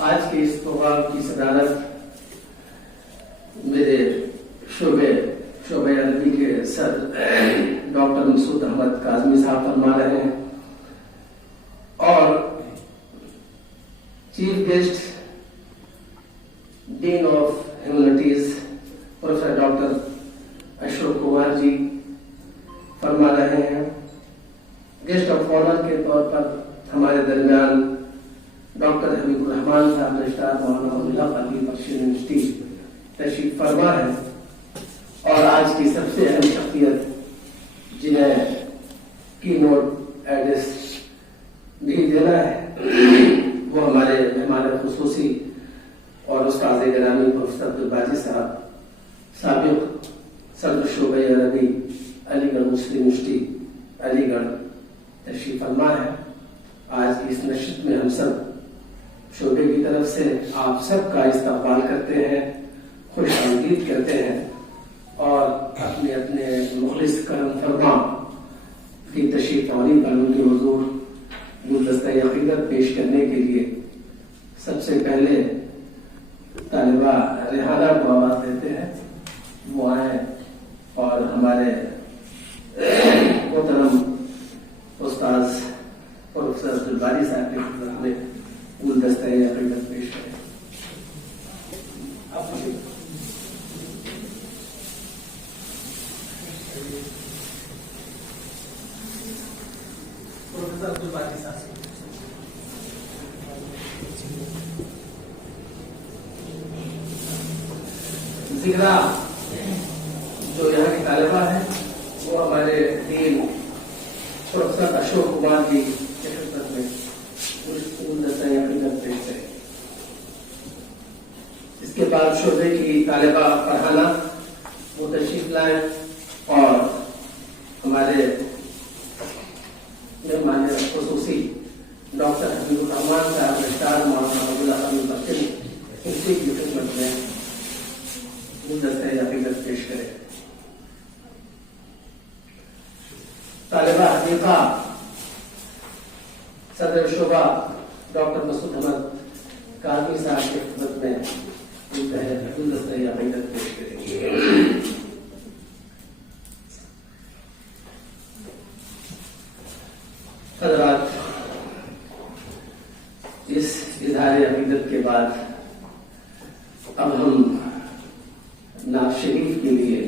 آج کے اس پروگرام کی صدارت میرے شعبہ عربی کے صدر ڈاکٹر مسعود احمد کاظمی صاحب فرما رہے ہیں اور chief guest dean of humanities professor doctor Ashok Kumar ji فرما رہے ہیں. گیسٹ آف آنر کے طور پر ہمارے درمیان ڈاکٹر حبیب الرحمان صاحب رجسٹرار مولانا عبداللہ خلیل بخشی یونیورسٹی تشریف فرما ہے اور آج کی سب سے اہم شخصیت جنہیں کی نوٹ ایڈریس بھی دینا ہے وہ ہمارے مہمان خصوصی اور استاد گرامی پروفیسر عبدالباجی صاحب سابق صدر شعبہ عربی علی گڑھ مسلم یونیورسٹی علی گڑھ تشریف فرما ہے. آج کی اس نشست میں ہم سب شعبے کی طرف سے آپ سب کا استقبال کرتے ہیں, خوش آمدید کرتے ہیں اور اپنے اپنے مخلص کرم فرما کی تشریف آوری پر ان کے حضور گلدستہ عقیدت پیش کرنے کے لیے سب سے پہلے طالبہ ریحانہ کو آواز دیتے ہیں. وہ آئیں اور ہمارے محترم استاذ پروفیسر عبدالباری صاحب کی خدمت میں گلدستہ عقیدت پیش کریں. پروفیسر عبدالباری صاحب ذکرہ جو یہاں کی طالبہ ہیں وہ ہمارے دین پروفیسر اشوک کمار جی کے خدمت میں گلدستہ عقیدت پیش کریں. اس کے بعد شعبے کی طالبہ فرحانہ وہ تشریف لائیں اور ہمارے مہمان خصوصی ڈاکٹر حبیب الرحمان صاحب رجسٹرار مولانا عبداللہ خلیل بخشی یونیورسٹی کی خدمت میں گلدستہ عقیدت پیش کریں. طالبہ حقیقہ صدر شعبہ ڈاکٹر مسعود احمد کاظمی صاحب کی خدمت میں گلدستہ عقیدت پیش کریں گے. حضرات, اس اظہار عقیدت کے بعد اب ہم نعت شریف کے لیے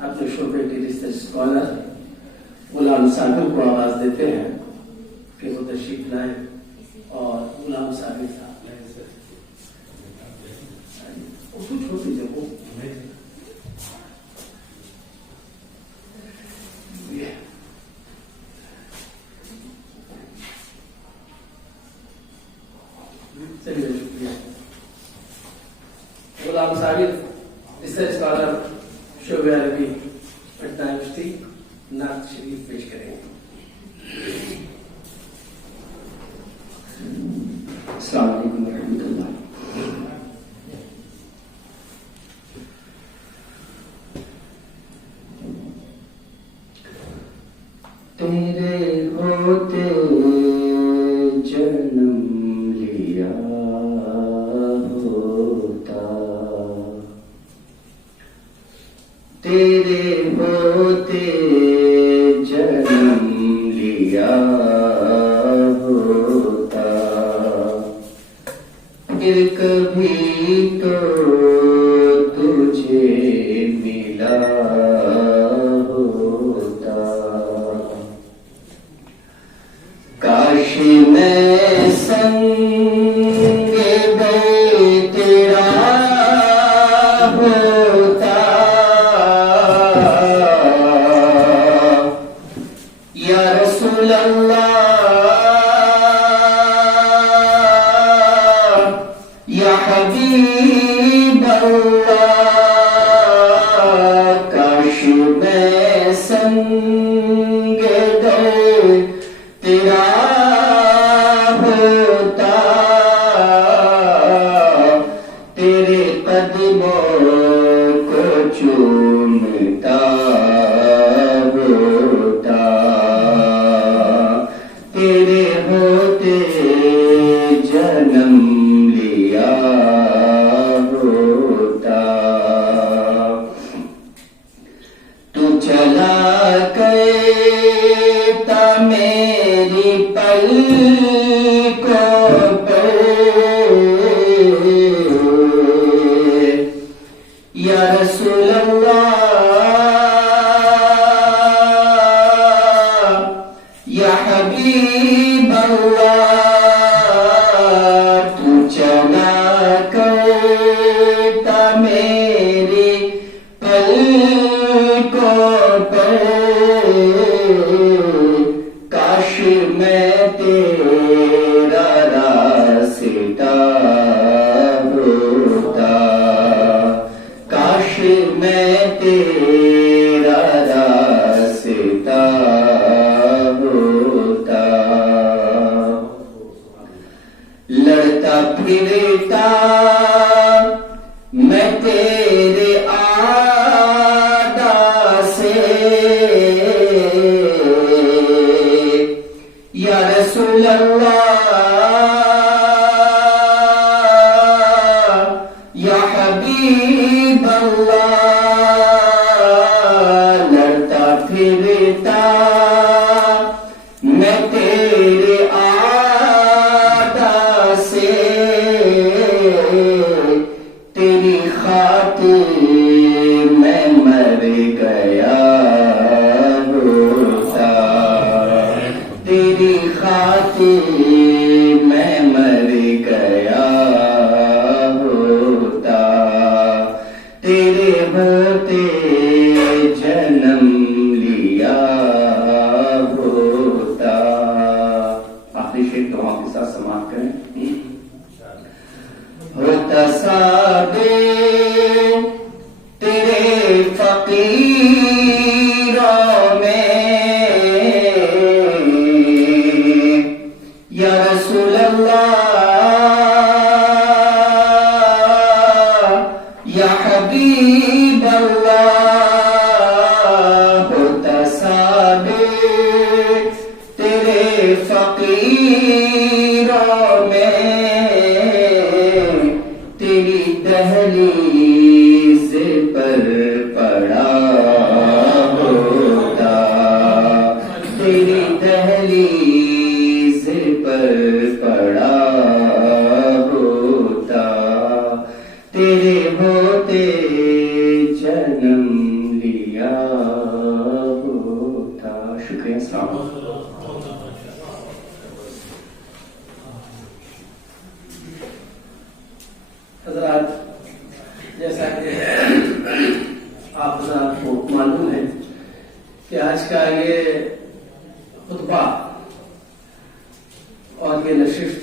اپنے شعبے کے ریسرچ اسکالر غلام صابر کو آواز دیتے ہیں کہ وہ تشریف لائیں اور غلام صابر صاحب چلیے شکریہ. غلام ثابت ریسرچ اسکالر شعبہ عربی پٹنہ یونیورسٹی نعت شریف پیش کریں گے. السلام علیکم ورحمۃ اللہ. تیرے ہوتے جنم لیا ہوتا، تیرے ہوتے جنم لیا ہوتا، پھر کبھی تو تجھے ملا ہوتا. کاش میں سنگ بیت تیرا ہوتا، یا رسول اللہ، یا حبیب اللہ. کاش میں سنگ بیت تیرا ہوتا، تیرے قدموں کو چومتا ہوتا، تیرے ہوتے جنم لیا ہوتا. تو چلا کرتا میری پلکوں پر، یا رسول اللہ، یا حبیب اللہ. تو چلا کرتا میری پلکوں پر، کاش میں تیرا راستہ ہوتا، کاش میں تیرا راستہ ہوتا. لڑتا پھرتا میں تیرے اعداء سے، یا رسول اللہ، یا حبیب اللہ. لڑتا پھرتا میں تیرے اعداء سے، تیری خاطر میں مر گیا ہوتا، تیری خاطر میں مر گیا ہوتا، تیرے ہوتے جنم لیا ہوتا. آخری شعر دعا کے ساتھ سماعت کریں. ہوتا ثابت تیرے فقیروں میں، یا رسول اللہ، یا حبیب اللہ. ہوتا ثابت تیرے فقیروں میں، تیری دہلیز پر پڑا ہوتا، تیری دہلیز پر پڑا ہوتا، تیرے ہوتے جنم لیا ہوتا. شکریہ. السلام علیکم. حضرات، جیسا کہ آپ حضرات کو معلوم ہے کہ آج کا یہ خطبہ اور یہ نشست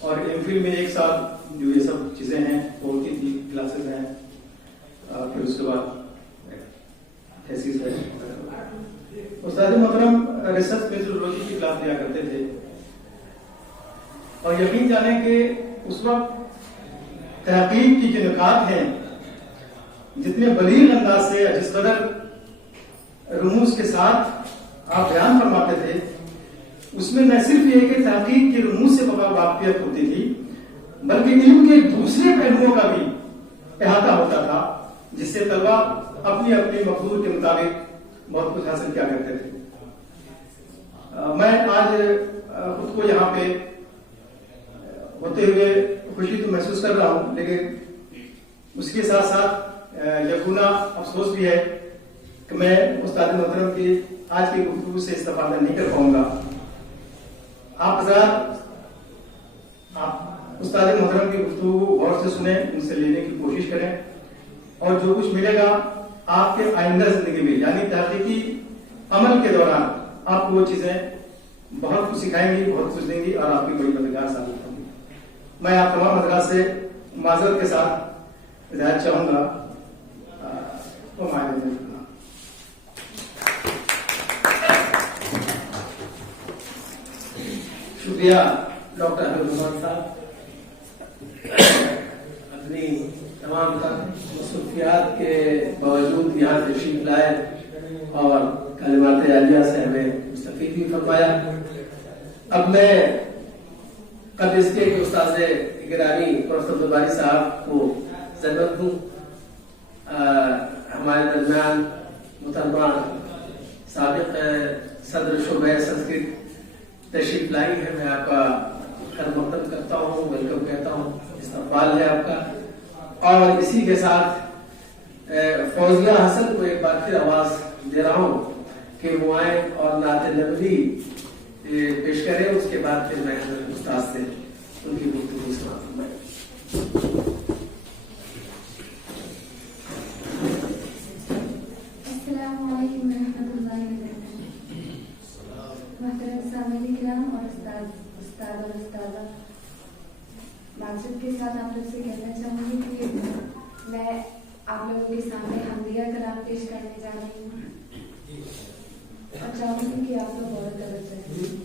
اور MPhil میں 1 سال جو یہ سب چیزیں ہیں وہ ہوتی تھی، کلاسز ہیں، پھر اس کے بعد تھیسس ہے. استاد محترم ریسرچ میتھڈولوجی کی کلاس لیا کرتے تھے، اور یقین جانیں کہ اس وقت تحقیق کی جو نکات ہیں جتنے بلیغ انداز سے جس قدر رموز کے ساتھ آپ بیان فرماتے تھے، اس میں نہ صرف یہ کہ تحقیق کی رموز سے واقفیت ہوتی تھی بلکہ علم کے دوسرے پہلوؤں کا بھی احاطہ ہوتا تھا، جس سے طلبا اپنی اپنی مقدور کے مطابق بہت کچھ حاصل کیا کرتے تھے. میں آج خود کو یہاں پہ ہوتے ہوئے خوشی تو محسوس کر رہا ہوں، لیکن اس کے ساتھ ساتھ یقینا افسوس بھی ہے کہ میں استاد محترم کی آج کی گفتگو سے استفادہ نہیں کر پاؤں گا. آپ حضرات استاد محترم کی گفتگو غور سے سنیں، ان سے لینے کی کوشش کریں، اور جو کچھ ملے گا آپ کے آئندہ زندگی میں یعنی تحقیقی عمل کے دوران آپ کو وہ چیزیں بہت کچھ سکھائیں گی، بہت کچھ دیں گی، اور آپ کی بڑی مددگار ثابت ہوں گی. میں آپ تمام حضرات سے معذرت کے ساتھ ہدایت چاہوں گا. شکریہ ڈاکٹر حبیب الرحمان صاحب، اپنی تمام مصروفیات کے باوجود یہاں تشریف لائے اور کلمات عالیہ سے ہمیں مستفید بھی فرمایا. اب میں قبل اس کے کہ استاد گرامی پروفیسر عبدالباری صاحب کو ضرورت دوں، ہمارے درمیان محترمہ سابق صدر شعبہ سنسکرت تشریف لائی ہے. میں آپ کا خیر مقدم کرتا ہوں، ویلکم کہتا ہوں، استقبال ہے آپ کا. اور اسی کے ساتھ فوزیہ حسن کو ایک بار پھر آواز دے رہا ہوں کہ وہ آئیں اور نعت نبوی پیش کریں. اس کے بعد پھر میں استاد سے ان کی گفتگو سماعت کروں. السلام علیکم ورحمۃ اللہ وبرکاتہ. محترم سامعین کرام اور استاد اور استاذہ، معذرت کے ساتھ آپ لوگ سے کہنا چاہوں گی کہ میں آپ لوگوں کے سامنے حمدیہ کلام پیش کرنے جا رہی ہوں اور چاہوں گی کہ آپ لوگ بہت توجہ دیں.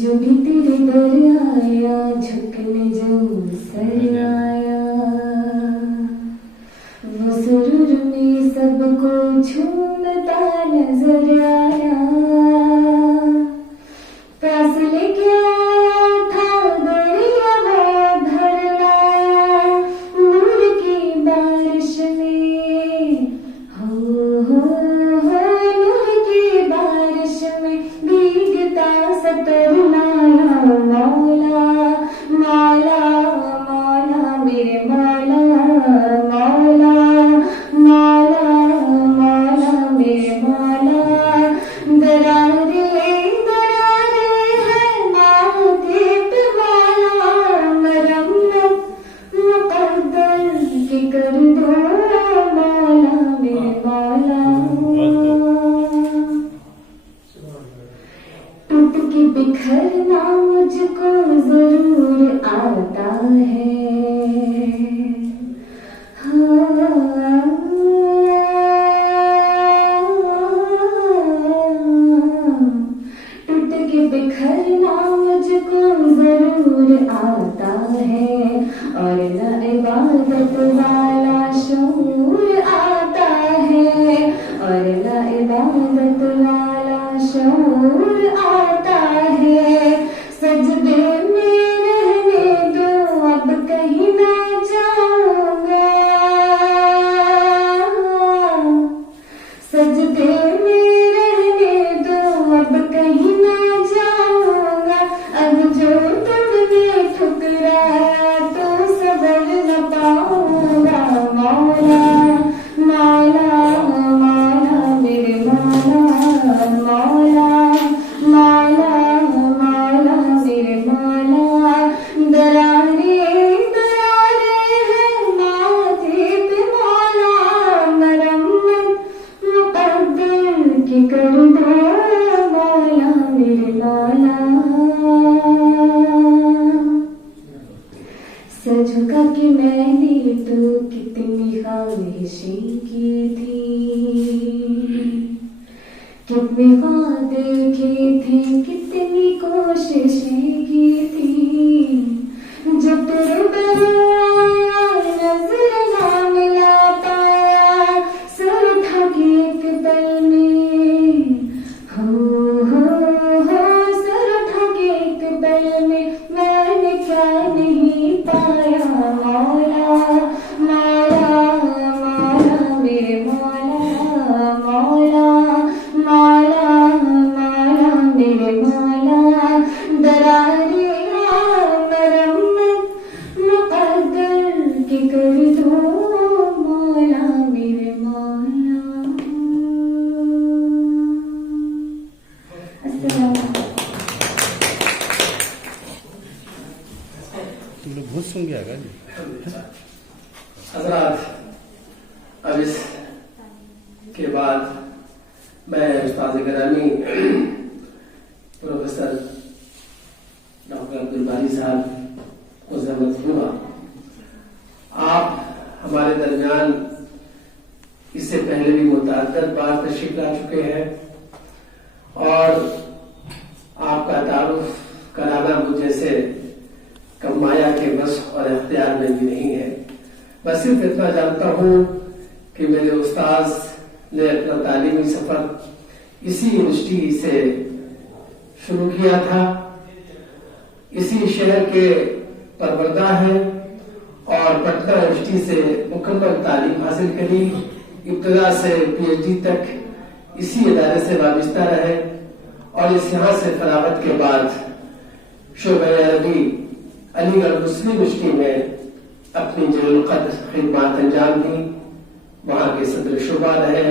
جو بھی تیرے در آیا جھکنے جو سر آیا، وہ سرور میں سب کو جھومتا نظر آیا. پیاس لے کے آیا تھا دریا وہ بھر لایا، نور کی بارش میں نور کی بارش میں بھیگتا ستر لایا. مولا مولا مولا میرے مولا، مولا مولا مولا میرے مولا. درارے درارے ہے ماتھے پہ مولا، مرمت مقدر کی کر دو مولا میرے مولا. ٹوٹ کے کے بکھرنا مجھ کو ضرور آتا ہے، ٹوٹ کے بکھرنا مجھ کو ضرور آتا ہے، اور نہ عبادت والا شعور آتا ہے، اور نہ عبادت والا شعور آتا ہے، سجدے میں رہنے دو اب کہیں نہ جاؤں گا، سجدے میں رہنے دو اب کہیں نہ جاؤں گا، اب جو تم نے ٹھکرایا تو صبر نہ پاؤں گا، مولا مولا مولا میرے مولا، مولا مولا مولا میرے مولا، درارے درارے ہیں ماتھے پہ مولا، مرمت مقدر کی کر دو مولا میرے مولا، سر جھکا کہ میں نے تو کتنی خواہشیں کی تھی، کتنے خواب دیکھے تھے، کتنی کوششیں کی تھی، جب تیرے در آیا نظر نہ ملا پایا، سر اٹھا کے ایک پل میں سر اٹھا کے ایک پل میں نے کیا نہیں پایا، مولا مولا مولا میرے مولا، مولا مولا مولا میرے مولا، درارے مرمت مقدر کی کر دو مولا میرے مولا۔ السلام علیکم۔ بہت سن گیا گا حضرات، اب اس کے بعد میں استاد گرامی پروفیسر ڈاکٹر عبدالباری صاحب کو زحمت دوں گا۔ آپ ہمارے درمیان اس سے پہلے بھی متعدد بار تشریف لا چکے ہیں، اور آپ کا تعارف کرانا مجھ جیسے کم مایا کے بس اور اختیار میں بھی نہیں ہے۔ میں صرف اتنا جانتا ہوں کہ میرے استاذ نے اپنا تعلیمی سفر اسی یونیورسٹی سے شروع کیا تھا، اسی شہر کے پروردہ ہیں، اور پٹنہ یونیورسٹی سے مکمل تعلیم حاصل کری، ابتدا سے پی ایچ ڈی تک اسی ادارے سے وابستہ رہے، اور اس یہاں سے فراغت کے بعد شعبہ عربی علی گڑھ مسلم یونیورسٹی میں اپنی جلیل القدر خدمات انجام دی، وہاں کے صدر شعبہ رہے،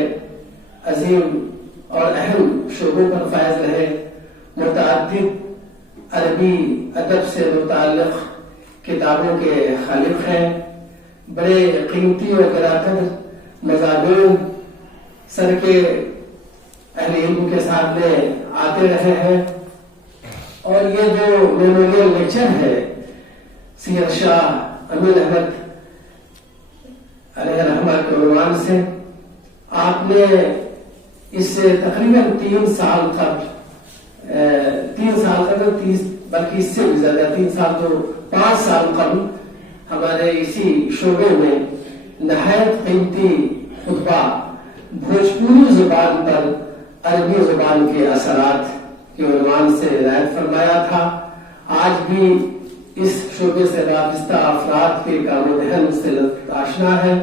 عظیم اور اہم شعبوں پر فائز رہے، متعدد عربی ادب سے متعلق کتابوں کے خالق ہیں، بڑے قیمتی اور گراقدر مضامین سر کے اہل علم کے سامنے آتے رہے ہیں، اور یہ جو میموریل لیکچر ہے سید شاہ امین احمد علیہ رحمہ کے عنوان سے، آپ نے اس سے تقریباً 3 سال قبل بلکہ اس سے بھی زیادہ 3 سال تو 5 سال قبل ہمارے اسی شعبے میں نہایت قیمتی خطبہ بھوجپوری زبان پر عربی زبان کے اثرات کے عنوان سے عنایت فرمایا تھا۔ آج بھی اس شعبے سے وابستہ افراد کے کام و دہن سے آشنا ہے،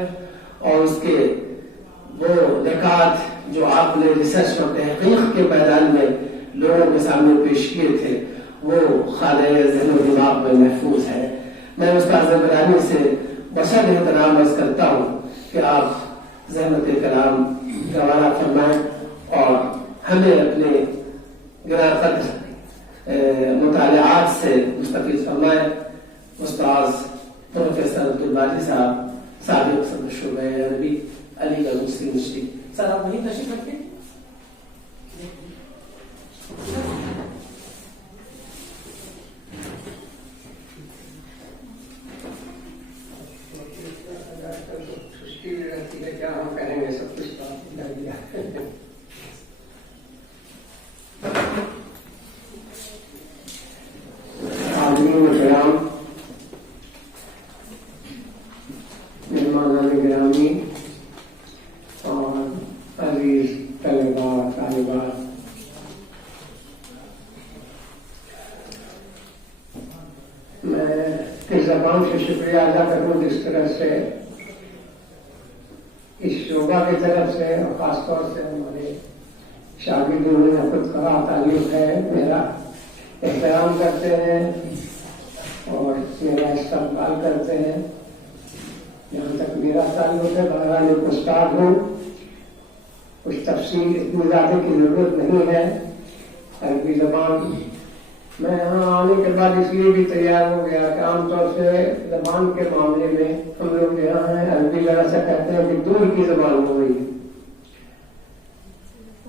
اور اس کے وہ نکات جو آپ نے ریسرچ اور تحقیق کے میدان میں لوگوں کے سامنے پیش کیے تھے وہ خانہ ذہن و دماغ میں محفوظ ہے۔ میں استاد گرامی سے بسد احترام عرض کرتا ہوں کہ آپ زحمت کلام گوارا فرمائیں اور ہمیں اپنے گراقدر مطالعات سے مستفید فرمائیں۔ استاذ پروفیسر عبدالباری صاحب، سابق صدر شعبہ عربی علی گڑھ مسلم یونیورسٹی، سر آپ وہیں تشریف رکھیں۔ میں کس زبان سے شکریہ ادا کروں جس طرح سے اس شعبہ کی طرف سے اور خاص طور سے ہمارے شاگردوں نے خود کہا تعلیم ہے میرا احترام کرتے ہیں اور میرا استقبال کرتے ہیں. جہاں تک میرا تعلق ہے بہرحال ایک استاد ہوں, کچھ تفصیل اتنی زیادہ کی ضرورت نہیں ہے. عربی زبان میں یہاں آنے کے بعد اس لیے بھی تیار ہو گیا کہ عام طور سے زبان کے معاملے میں ہم لوگ یہاں ہیں عربی ذرا سا کہتے ہیں کہ دور کی زبان ہو گئی ہے,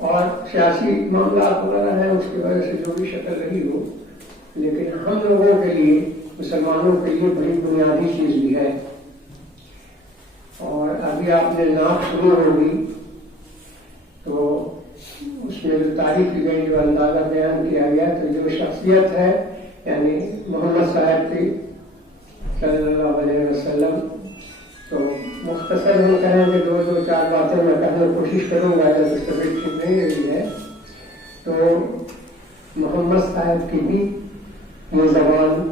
اور سیاسی معاملات وغیرہ ہیں اس کی وجہ سے جو بھی شکل رہی ہو, لیکن ہم لوگوں کے لیے مسلمانوں کے لیے بڑی بنیادی چیز بھی ہے. اور ابھی آپ نے نعت سنی ہوگی تو اس میں جو تعریف کی گئی, جو اندازہ بیان کیا گیا, تو جو شخصیت ہے یعنی محمد صاحب کی صلی اللہ علیہ وسلم, تو مختصر ہم کہیں کہ دو چار باتیں میں کہنے کی کوشش کروں گا جب اس طبیعت ٹھیک نہیں رہی ہے. تو محمد صاحب کی بھی یہ زبان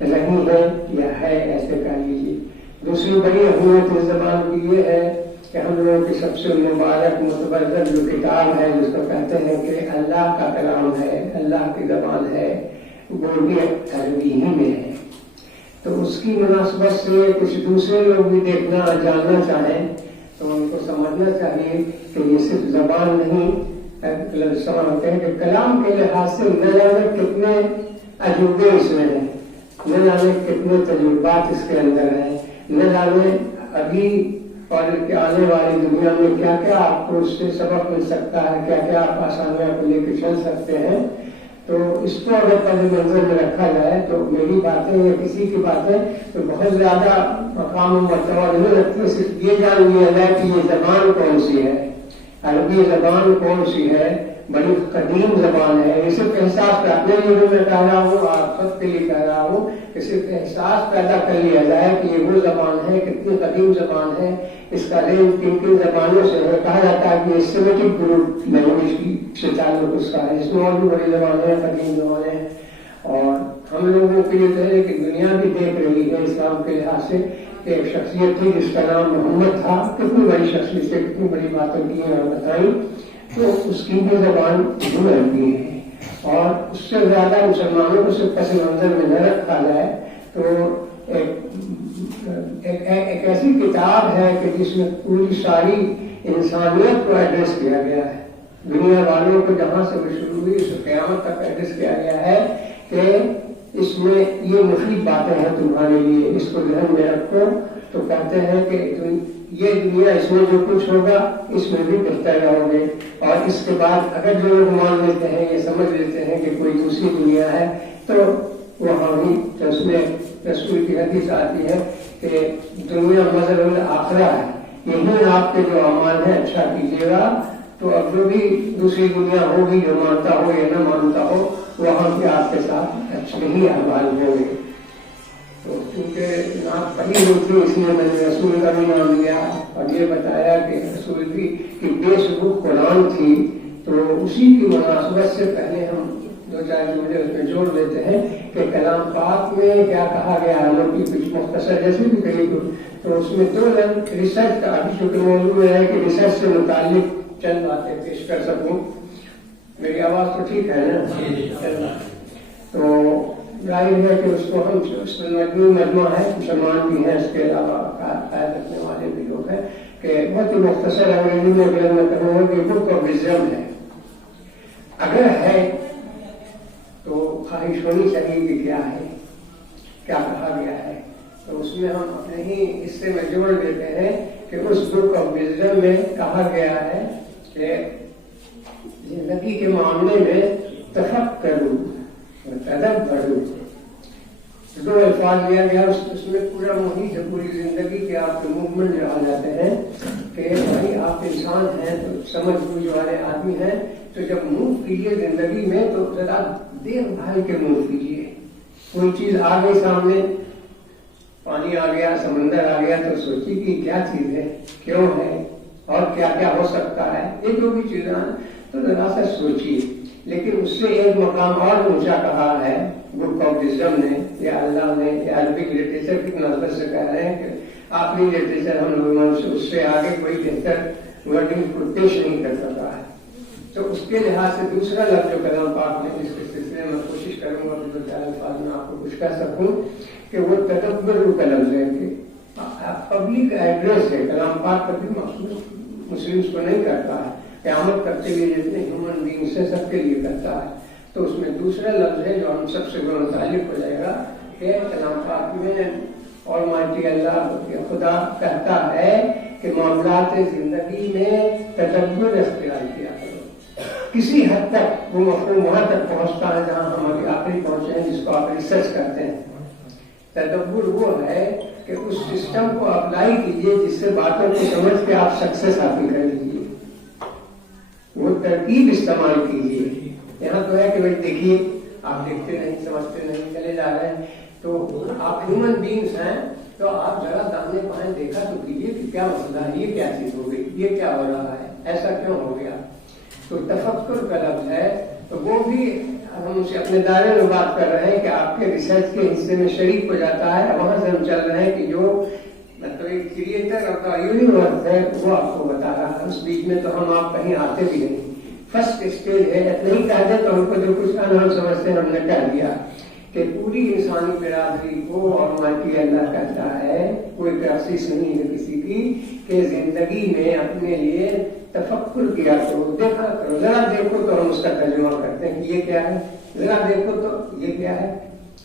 رہی ہے یا ہے ایسے کہہ لیجیے. دوسری بڑی اہمیت اس زبان کی یہ ہے کہ ہم لوگوں کی سب سے مبارک متبرکہ جو کتاب ہے جس کو کہتے ہیں کہ اللہ کا کلام ہے, اللہ کی زبان ہے, وہ بھی عربی ہی میں ہے. تو اس کی مناسبت سے کچھ دوسرے لوگ بھی دیکھنا جاننا چاہیں تو ان کو سمجھنا چاہیے کہ یہ صرف زبان نہیں, ہوتے ہیں کہ کلام کے لحاظ سے نہ جانے کتنے عجوبے اس میں ہیں, نہ جانے کتنے تجربات اس کے اندر ہیں, نہ جانے ابھی اور آنے والی دنیا میں کیا کیا آپ کو اس سے سبق مل سکتا ہے, کیا کیا آپ آسانیاں کو لے کے چل سکتے ہیں. تو اس کو اگر پہلے منظر میں رکھا جائے تو میری باتیں یا کسی کی باتیں تو بہت زیادہ مقام و مرتبہ نہیں رکھتی, صرف یہ جان لیا جائے کہ یہ زبان کون سی ہے, عربی زبان کون سی ہے, بڑی قدیم زبان ہے. یہ صرف احساس کا اپنے لیے میں کہہ رہا ہوں, آپ سب کے لیے کہہ رہا ہوں کہ صرف احساس پیدا کر لیا جائے کہ یہ وہ زبان ہے, کتنی قدیم زبان ہے. اس کا رینج کن زبانوں سے ہے. کہا جاتا ہے کہ سیمیٹک گروپ لینگویج سے تعلق اس کا ہے, اس میں اور بھی بڑی زبانیں ہیں, قدیم زبانیں ہیں. اور ہم لوگوں کے لیے تو ہے کہ دنیا بھی دیکھ رہی ہے اسلام کے لحاظ سے کہ ایک شخصیت تھی جس کا نام محمد تھا, کتنی بڑی شخصیت سے کتنی بڑی باتیں کی اور بتائیں, تو اس کی بھی زبان جو عربی ہے. اور اس سے زیادہ مسلمانوں کو صرف پس منظر میں نہ رکھا جائے تو ایک ایسی کتاب ہے کہ جس میں پوری ساری انسانیت کو ایڈریس کیا گیا ہے, دنیا والوں کو جہاں سے وہ شروع ہوئی اس قیامت تک ایڈریس کیا گیا ہے کہ اس میں یہ مفید باتیں ہیں تمہارے لیے, اس کو ذہن میں رکھو. تو کہتے ہیں کہ یہ دنیا اس میں جو کچھ ہوگا اس میں بھی بہتر رہو گے, اور اس کے بعد اگر جو لوگ مان لیتے ہیں یہ سمجھ لیتے ہیں کہ کوئی دوسری دنیا ہے تو وہاں بھی اس میں رسول کی حدیث آتی ہے کہ دنیا مظہر الآخرہ ہے, یہی آپ کے جو اعمال ہیں اچھا کیجیے گا, تو اب جو بھی دوسری دنیا ہوگی جو مانتا ہو یا نہ مانتا ہو وہاں بھی آپ کے ساتھ اچھے ہی اعمال ہوں گے. تو چونکہ نعت پڑھی ہوئی تھی اس لیے میں نے رسول کا بھی نام لیا اور یہ بتایا کہ رسول کی بیس بک قرآن تھی, تو اسی کی مناسبت سے پہلے ہم دو چار جملے اس میں جوڑ لیتے ہیں کہ کلام پاک میں کیا کہا گیا ہے. لوگ کی کچھ مختصر جیسے بھی کہی تو اس میں دو ریسرچ کا ابھی چونکہ موضوع ہے کہ ریسرچ سے متعلق چند باتیں پیش کر سکوں. میری آواز تو ٹھیک ہے نا؟ تو ظاہر ہے کہ اس کو ہم مجموعہ ہے, مسلمان بھی ہیں, اس کے علاوہ قائد رکھنے والے بھی لوگ ہیں, کہ بہت ہی مختصر انگریزی میں اگر میں کہوں گا کہ بک آف وزڈم ہے. اگر ہے تو خواہش ہونی چاہیے کہ کیا ہے, کیا کہا گیا ہے. تو اس میں ہم اپنے ہی حصے میں جوڑ دیتے ہیں کہ اس بک آف وزڈم میں کہا گیا ہے کہ زندگی کے معاملے میں تفکروا وتدبروا. دو الفاظ لیا گیا, اس میں پورا محیط ہے, پوری زندگی کے آپ کے موومنٹ جو آ جاتے ہیں کہ بھائی آپ انسان ہیں تو سمجھ بوجھ والے آدمی ہیں, تو جب موو کیجیے زندگی میں تو ذرا دیکھ بھال کے موو کیجیے. کوئی چیز آ گئی سامنے, پانی آ گیا, سمندر آ گیا, تو سوچیے کہ کیا چیز ہے, کیوں ہے, اور کیا کیا ہو سکتا ہے. یہ جو بھی چیزیں ہیں تو ذرا سا سوچیے. لیکن اس سے ایک مقام اور اونچا کہا ہے بک آف وزڈم نے یا اللہ نے یا عربک لٹریچر کی نظر سے کہہ رہے ہیں کہ آخری لٹریچر ہم لوگوں سے اس سے آگے کوئی بہتر ورڈنگ کو پیش نہیں کر سکتا ہے. تو اس کے لحاظ سے دوسرا لفظ جو کلام پاک میں اس کے سلسلے میں کوشش کروں گا کہ 2-4 الفاظ میں آپ کو کچھ کہہ سکوں کہ وہ تدبر کا لفظ ہے کہ پبلک ایڈریس ہے. کلام پاک کبھی مخصوص مسلمس کو نہیں کرتا ہے, قیامت کرتے ہوئے جتنے ہیومن بینگس ہیں سب کے لیے کرتا ہے. تو اس میں دوسرا لفظ ہے جو ہم سب سے متعلق ہو جائے گا کہ کلام پاک میں آلمائٹی اللہ خدا کہتا ہے کہ معاملات زندگی میں تدبر اختیار کیا کرو. کسی حد تک وہ مفہوم وہاں تک پہنچتا ہے جہاں ہم ابھی آخری پہنچے ہیں, جس کو آپ ریسرچ کرتے ہیں. تدبر وہ ہے کہ اس سسٹم کو اپلائی کیجیے جس سے باتوں کو سمجھ کے آپ سکسیس حاصل کر لیجیے. وہ ترکیب استعمال کیجیے. یہاں تو ہے کہ بھائی دیکھیے, آپ دیکھتے نہیں, سمجھتے نہیں, چلے جا رہے ہیں. تو آپ ہیومن بینگس ہیں تو آپ ذرا داہنے بائیں دیکھا تو کیجیے کہ کیا مسئلہ ہے, یہ کیا چیز ہو گئی, یہ کیا ہو رہا ہے, ایسا کیوں ہو گیا. تو تفکر کا لفظ ہے. تو وہ بھی ہم اسے اپنے دائرے میں بات کر رہے ہیں کہ آپ کے ریسرچ کے حصے میں شریک ہو جاتا ہے. وہاں سے ہم چل رہے ہیں کہ جو مطلب ایک کریٹر آف دا یونیورس ہے وہ آپ کو بتا رہا ہے. اس بیچ میں تو ہم آپ کہیں آتے بھی نہیں. فرسٹ اسٹیج ہے, نہیں کہہ دیں تو ہم کو جو کچھ ہم سمجھتے ہیں ہم نے کہہ دیا کہ پوری انسانی برادری کو آلمائٹی اللہ کہتا ہے, کوئی تخصیص نہیں ہے کسی کی, کہ زندگی میں اپنے لیے تفکر کیا کرو, دیکھا کرو. ذرا دیکھو تو ہم اس کا ترجمہ کرتے ہیں کہ یہ کیا ہے, ذرا دیکھو تو یہ کیا ہے.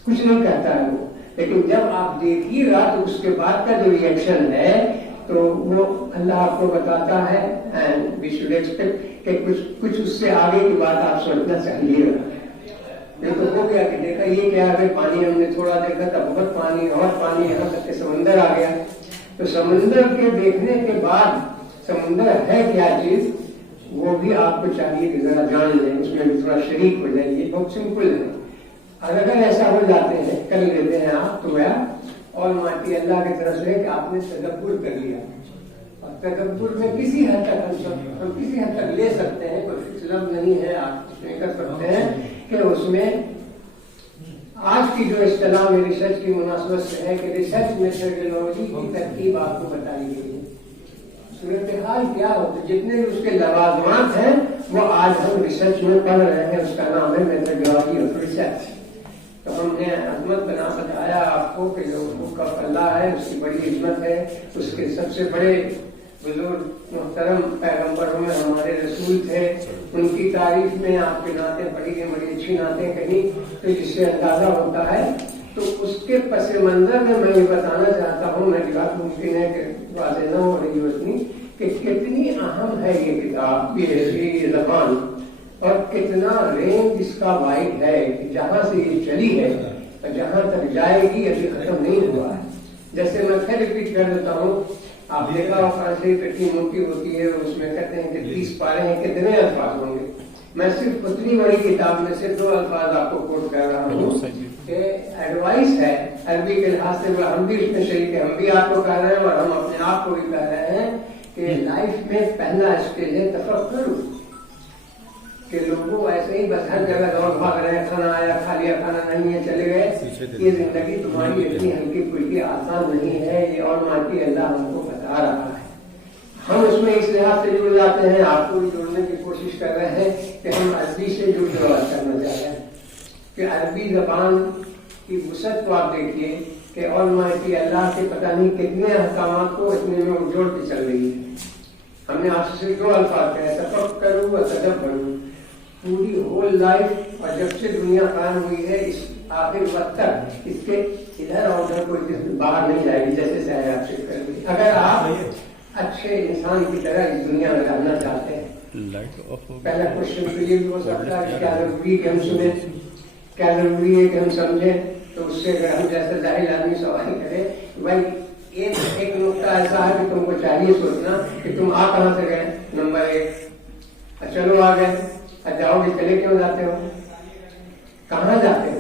کچھ نہیں کہتا ہے وہ, لیکن جب آپ دیکھیے گا تو اس کے بعد کا جو ریئیکشن ہے تو وہ اللہ آپ کو بتاتا ہے. اینڈ وی شوڈ ایکسپیکٹ کہ کچھ اس سے آگے کی بات آپ سوچنا چاہیے گا. یہ تو ہو گیا کہ دیکھا یہ کیا ہے, پانی ہم نے تھوڑا دیکھا تھا, بہت پانی اور پانی, یہاں تک کہ سمندر آ گیا. تو سمندر کے دیکھنے کے بعد سمندر ہے کیا چیز وہ بھی آپ کو چاہیے کہ ذرا جان لیں, اس میں بھی تھوڑا شریک ہو جائیے. بہت سمپل ہے. اور اگر ایسا ہو جاتے ہیں, کر لیتے ہیں آپ, تو آلمائٹی اللہ کی طرف سے کہ آپ نے تدبر کر لیا. اور تدبر میں کسی حد تک ہم کسی حد تک لے سکتے ہیں, کوئی فکس لفظ نہیں ہے, آپ اس میں کر سکتے ہیں کہ اس میں آج کی جو اصطلاح میں ریسرچ کی مناسبت سے ہے کہ ریسرچ میتھڈولوجی کی ترکیب آپ کو بتائی گئی ہے. صورتحال کیا ہوتا ہے, جتنے اس کے لوازمات ہیں وہ آج ہم ریسرچ میں پڑھ رہے ہیں. اس کا نام ہے میتھڈولوجی آف ریسرچ. تو ہم نے عظمت بنا بتایا آپ کو کہ جو بک آف اللہ ہے اس کی بڑی عظمت ہے. اس کے سب سے بڑے بزرگ محترم پیغمبروں میں ہمارے رسول تھے, ان کی تعریف میں آپ کی نعتیں پڑھی گئی, بڑی اچھی نعتیں کہیں, تو جس سے اندازہ ہوتا ہے. تو اس کے پس منظر میں یہ بتانا چاہتا ہوں, میری بات ممکن ہے کہ واضح نہ ہو رہی ہو اتنی, کہ کتنی اہم ہے یہ کتاب, یہ زبان, اور کتنا رینج اس کا وائڈ ہے کہ جہاں سے یہ چلی ہے اور جہاں تک جائے گی ابھی ختم نہیں ہوا ہے. جیسے میں پھر ریپیٹ کر دیتا ہوں, آپ دیکھا ہو فرانسیسی کتنی موٹی ہوتی ہے, اس میں کہتے ہیں کہ 30 پارے ہیں, کتنے الفاظ ہوں گے. میں صرف اتنی بڑی کتاب میں سے 2 الفاظ آپ کو کوٹ کر رہا ہوں کہ ایڈوائس ہے عربی کے لحاظ سے. ہم بھی اس میں شریک ہیں, ہم بھی آپ کو کہہ رہے ہیں اور ہم اپنے آپ کو بھی کہہ رہے ہیں کہ لائف میں پہلا اسٹیج ہے تفکر. کہ لوگوں ایسے ہی بس ہر جگہ دوڑ بھاگ رہے ہیں, کھانا آیا کھا لیا, کھانا نہیں ہے چلے گئے. یہ زندگی تمہاری اتنی ہلکی پھلکی آسان نہیں ہے, یہ آلمائٹی اللہ ہم کو بتا رہا ہے. ہم اس میں اس لحاظ سے جڑ جاتے ہیں, آپ کو بھی جوڑنے کی کوشش کر رہے ہیں کہ ہم عربی سے جڑ کرنا چاہ رہے ہیں کہ عربی زبان کی وسعت کو آپ دیکھیے کہ آلمائٹی اللہ کے پتہ نہیں کتنے احکامات کو اتنے میں جوڑ کے چل رہی ہے. ہم نے آپ سے 2 الفاظ کہے, تفکر و تدبر. پوری ہول لائف اور جب سے دنیا قائم ہوئی ہے اس آخر وقت تک اس کے ادھر اور ادھر کوئی باہر نہیں جائے گی, جیسے سے آپ سے کر دی. اگر آپ اچھے انسان کی طرح اس دنیا میں رہنا چاہتے ہیں, پہلا کوشچن تو یہ بھی ہو سکتا ہے کہ کیا ضروری کہ ہم سنیں, کیا ضروری ہے کہ ہم سمجھیں. تو اس سے اگر ہم جیسا ظاہر آدمی سوال کرے بھائی ایک نقطہ ایسا ہے کہ تم کو چاہیے سوچنا کہ تم آ کہاں سے گئے. نمبر 1, چلو آ گئے, جاؤ گے, چلے کیوں جاتے ہو, کہاں جاتے ہو,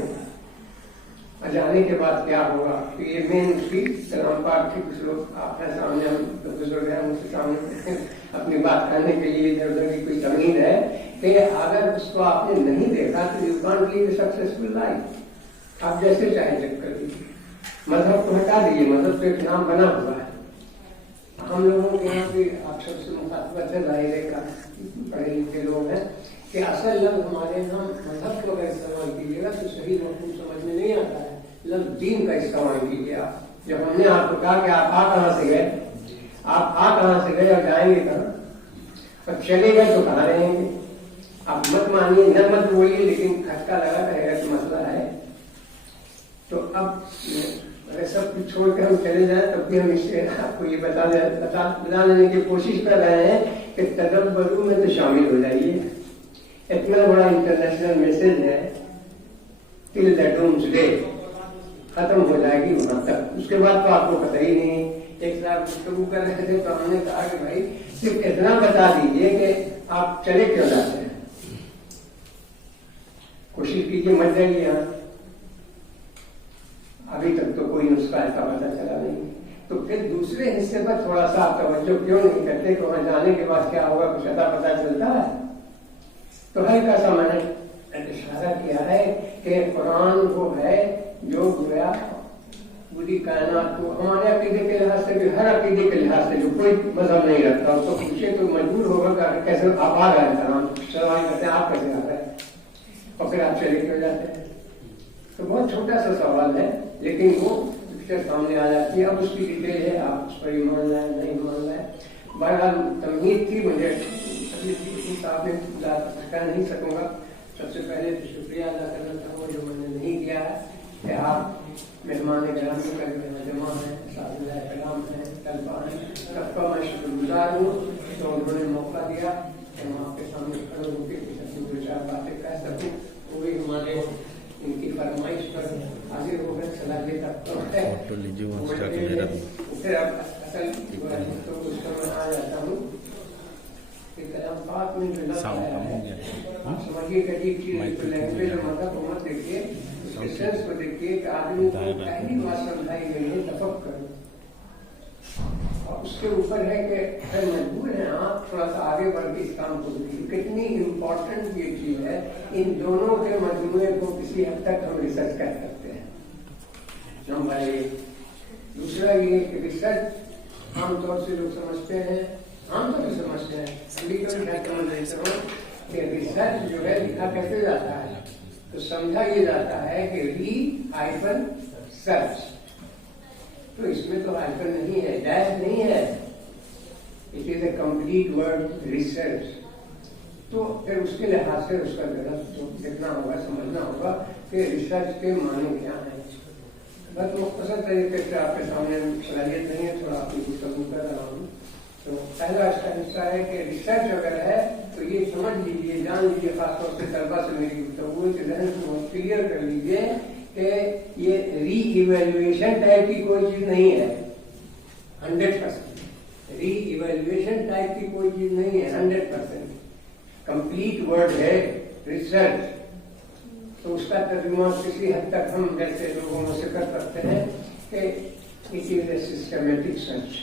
اور جانے کے بعد کیا ہوگا. تو یہ مین اس کی کلام پاک کی کچھ لوگ آپ کے سامنے, ہم بزرگ ہیں, ان کے سامنے اپنی بات کرنے کے لیے ادھر ادھر کی کوئی تمہید ہے کہ اگر اس کو آپ نے نہیں دیکھا تو you can't live a successful life. آپ جیسے چاہیں چیک کر لیجیے. مذہب کو ہٹا دیجیے، مذہب تو ایک نام بنا ہوا ہے. ہم لوگوں کے یہاں بھی آپ سب سے مخاطبت ہے، ظاہر ہے پڑھے لکھے لوگ ہیں، کہ اصل لفظ ہمارے یہاں مذہب کو اگر استعمال کیجیے گا تو صحیح مفہوم سمجھ میں نہیں آتا ہے. لفظ دین کا استعمال کیجیے آپ. جب ہم نے آپ کو کہا کہ آپ کہاں سے گئے، آپ کہاں سے گئے اور جائیں گے کہاں، اور چلے گئے تو کہاں رہیں گے. آپ مت مانیے، نہ مت بولیے، لیکن کھٹکا لگا رہے گا کہ مسئلہ ہے. تو اب اگر سب کچھ چھوڑ کے ہم چلے جائیں تب بھی ہم اس سے آپ کو یہ بتا دینے کی کوشش کر رہے ہیں کہ تدبرو میں تو شامل ہو جائیے. اتنا بڑا انٹرنیشنل میسج ہے، ٹل دی ڈومز ڈے، ختم ہو جائے گی وہاں تک. اس کے بعد تو آپ کو پتہ ہی نہیں. ایک ساتھ گفتگو کر رہے تھے تو ہم نے کہا کہ بھائی صرف اتنا بتا دیجیے کہ آپ چلے کیوں جاتے ہیں. کوشش کیجیے مت جائیے یہاں. ابھی تک تو کوئی نسخہ ایسا پتہ چلا نہیں. تو پھر دوسرے حصے پر تھوڑا سا آپ توجہ کیوں نہیں کرتے کہ وہاں جانے کے بعد کیا ہوگا، کچھ پتہ چلتا ہے. تو ہلکا سا میں نے اشارہ کیا ہے کہ قرآن وہ ہے جو گویا پوری کائنات کو ہمارے عقیدے کے لحاظ سے بھی، ہر عقیدے کے لحاظ سے جو کوئی مذہب نہیں رکھتا اس کو پوچھے تو مجبور ہوگا کہ کیسے آپ آ رہے ہیں. قرآن سوال کرتے ہیں آپ کیسے آ رہے ہیں، اور پھر آپ چلے کیوں جاتے ہیں. تو بہت چھوٹا سا سوال ہے لیکن وہ پکچر سامنے آ جاتی ہے. اب اس کی ڈیٹیل ہے، آپ اس پر ایمان لائیں نہیں مان لائیں. بہرحال تمہید تھی، مجھے آپ نے کہہ نہیں سکوں گا. سب سے پہلے تو شکریہ ادا کرنا چاہوں گا جو میں نے نہیں کیا ہے کہ آپ مہمان گرامی کر کے جمع ہیں، اساتذہ کرام ہیں، طلباء ہیں، سب کا میں شکر گزار ہوں تو انہوں نے موقع دیا کہ ہم آپ کے سامنے کھڑے ہو کے دو چار باتیں کہہ سکوں. وہ بھی ہمارے ان کی فرمائش پر حاضر ہو گئے. صلاحیت اب تو ہے. پھر اب اصل تو اس کا میں آ جاتا ہوں کہ کلام پاک میں جو لفظ آیا ہے آپ سمجھیے کہ ایک چیز تو لینگویج اور مطلب کو مت دیکھیے، اس کے سینس کو دیکھیے کہ آدمی کو پہلی بات سمجھائی گئی ہے تفکر. اور اس کے اوپر ہے کہ اگر مجبور ہیں آپ تھوڑا سا آگے بڑھ کے اس کام کو دیکھیے. کتنی امپورٹنٹ یہ چیز ہے. ان دونوں کے مجموعے کو کسی حد تک ہم ریسرچ کر سکتے ہیں. نمبر ایک. دوسرا یہ کہ ریسرچ عام طور سے لوگ سمجھتے ہیں، عام طور سے سمجھتے ہیں، ابھی کبھی میں سمجھ نہیں سکوں کہ ریسرچ جو ہے لکھا کیسے جاتا ہے. تو سمجھا یہ جاتا ہے کہ ری ہائفن سرچ. تو اس میں تو ہائفن نہیں ہے، ڈیش نہیں ہے. It is a complete word research. تو پھر اس کے لحاظ سے اس کا غلط جو دیکھنا ہوگا، سمجھنا ہوگا کہ ریسرچ کے معنی کیا ہیں. بس مختصر طریقے سے آپ کے سامنے صلاحیت نہیں ہے، تھوڑا آپ کی گفتگو کر رہا ہوں. تو پہلا اس کا حصہ ہے کہ ریسرچ اگر ہے تو یہ سمجھ لیجیے، جان لیجیے، خاص طور سے طلبا سے میری گفتگو کے ذہن کو کلیئر کر لیجیے کہ یہ ری ایویلویشن ٹائپ کی کوئی چیز نہیں ہے. 100% ری ایویلویشن ٹائپ کی کوئی چیز نہیں ہے. 100% کمپلیٹ ورڈ ہے ریسرچ. تو اس کا ترجمہ کسی حد تک ہم جیسے لوگوں میں سے کر سکتے ہیں کہ it is a systematic search.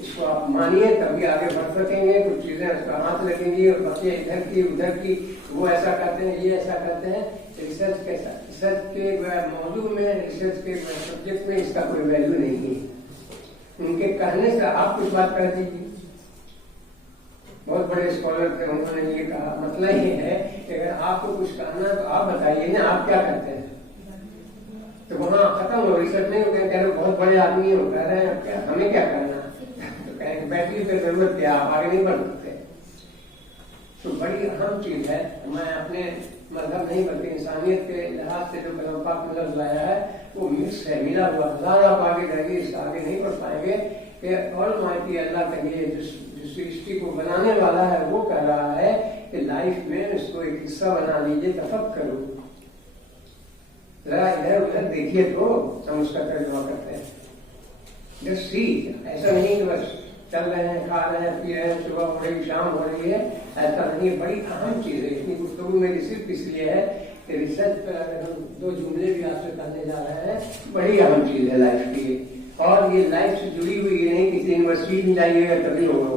اس کو آپ مانیے تبھی آگے بڑھ سکیں گے. کچھ چیزیں اس کا ہاتھ لگیں گی اور بچے ادھر کی ادھر کی، وہ ایسا کرتے ہیں، یہ ایسا کرتے ہیں. ریسرچ کیسا، ریسرچ کے موضوع میں، ریسرچ کے سبجیکٹ میں اس کا کوئی ویلیو نہیں ہے. ان کے کہنے سے آپ کچھ بات کر دیجیے. بہت بڑے اسکالر تھے، انہوں نے یہ کہا، مسئلہ یہ ہے کہ اگر آپ کو کچھ کہنا ہے تو آپ بتائیے نا آپ کیا کرتے ہیں. تو وہاں ختم ہو، ریسرچ نہیں ہو گیا. کہہ رہے بہت بڑے آدمی ہو، کہہ رہے ہیں ہمیں کیا کرنا ہے. تو کہیں بیٹری پہ ضرورت کیا، آپ آگے نہیں بڑھ سکتے. تو بڑی اہم چیز ہے. میں اپنے مذہب نہیں بلکہ انسانیت کے لحاظ سے جو کلام پاک میں لفظ لایا ہے وہ مکس ہے، ملا ہوا. ہزار آپ آگے جائیے، اس آگے نہیں بڑھ پائیں گے کہ آلمائٹی اللہ کہیے جس سرشٹی کو بنانے والا ہے وہ کہہ رہا ہے کہ لائف میں اس کو ایک حصہ بنا لیجیے، تفکر کرو. ذرا ادھر ادھر دیکھیے تو ہم اس کا ترجمہ کرتے ہیں. Just see. ایسا نہیں کہ بس چل رہے ہیں، کھا رہے ہیں، پی رہے ہیں، صبح ہو رہی شام ہو رہی ہے، ایسا نہیں. بڑی اہم چیز ہے. اتنی گفتگو میری صرف اس لیے ہے کہ ریسرچ پر اگر ہم دو جملے بھی آپ سے کرنے جا رہے ہیں، بڑی اہم چیز ہے لائف کی. اور یہ لائف سے جڑی ہوئی یہ نہیں کسی یونیورسٹی میں جائیے گا تبھی ہوگا.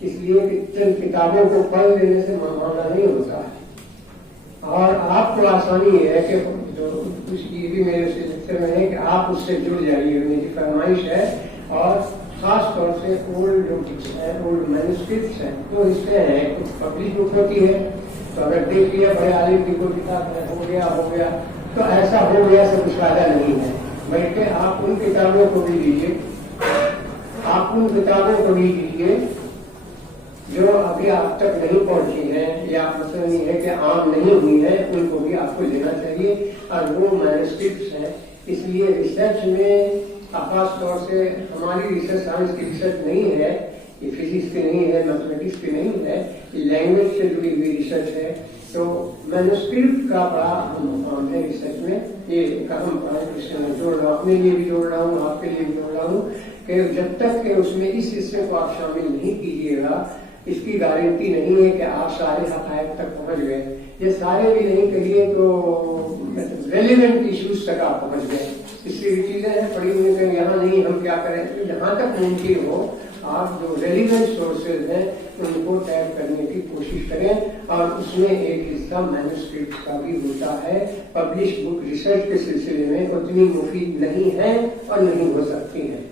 اس لیے کہ چند کتابوں کو پڑھ لینے سے معاملہ نہیں ہوتا ہے، اور آپ کو آسانی ہے کہ جو کچھ یہ بھی میرے سلسلے میں ہے کہ آپ اس سے جڑ جائیے، میری فرمائش ہے، اور خاص طور سے اولڈ جو بکس ہیں، اولڈ مینوسکرپٹس ہیں، تو اس سے ہے کچھ پبلش بک ہوتی ہے، تو اگر دیکھ لیا بڑے عالم کی کوئی کتاب ہو گیا تو ایسا ہو گیا سے کچھ فائدہ نہیں ہے، بلکہ آپ ان کتابوں کو بھی لیجیے، جو ابھی آپ تک نہیں پہنچی ہیں یا مثلا یہ ہے کہ عام نہیں ہوئی ہے، ان کو بھی آپ کو لینا چاہیے، اور وہ مینوسکرپٹس ہیں۔ اس لیے ریسرچ میں خاص طور سے ہماری ریسرچ سائنس کی ریسرچ نہیں ہے، یہ فزکس کی نہیں ہے، میتھمیٹکس کی نہیں ہے، یہ لینگویج سے جڑی ہوئی ریسرچ ہے، تو مینوسکرپٹ کا بڑا اہم مقام ہے ریسرچ میں۔ یہ ایک اہم پوائنٹ اس میں جوڑ رہا ہوں، اپنے لیے بھی جوڑ رہا ہوں، آپ کے لیے بھی جوڑ رہا ہوں، کہ جب تک کہ اس میں اس حصے کو آپ شامل نہیں کیجیے گا، اس کی گارنٹی نہیں ہے کہ آپ سارے حقائق تک پہنچ گئے۔ یہ سارے بھی نہیں کہیے تو ریلیونٹ ایشوز تک آپ پہنچ گئے۔ اس کی چیزیں ہیں پڑھی ہوئی کہ یہاں نہیں، ہم کیا کریں؟ جہاں تک ممکن ہو آپ جو ریلیونٹ سورسز ہیں ان کو ٹیپ کرنے کی کوشش کریں، اور اس میں ایک حصہ مینوسکرپٹ کا بھی ہوتا ہے۔ پبلش بک ریسرچ کے سلسلے میں اتنی مفید نہیں ہے اور نہیں ہو سکتی ہیں،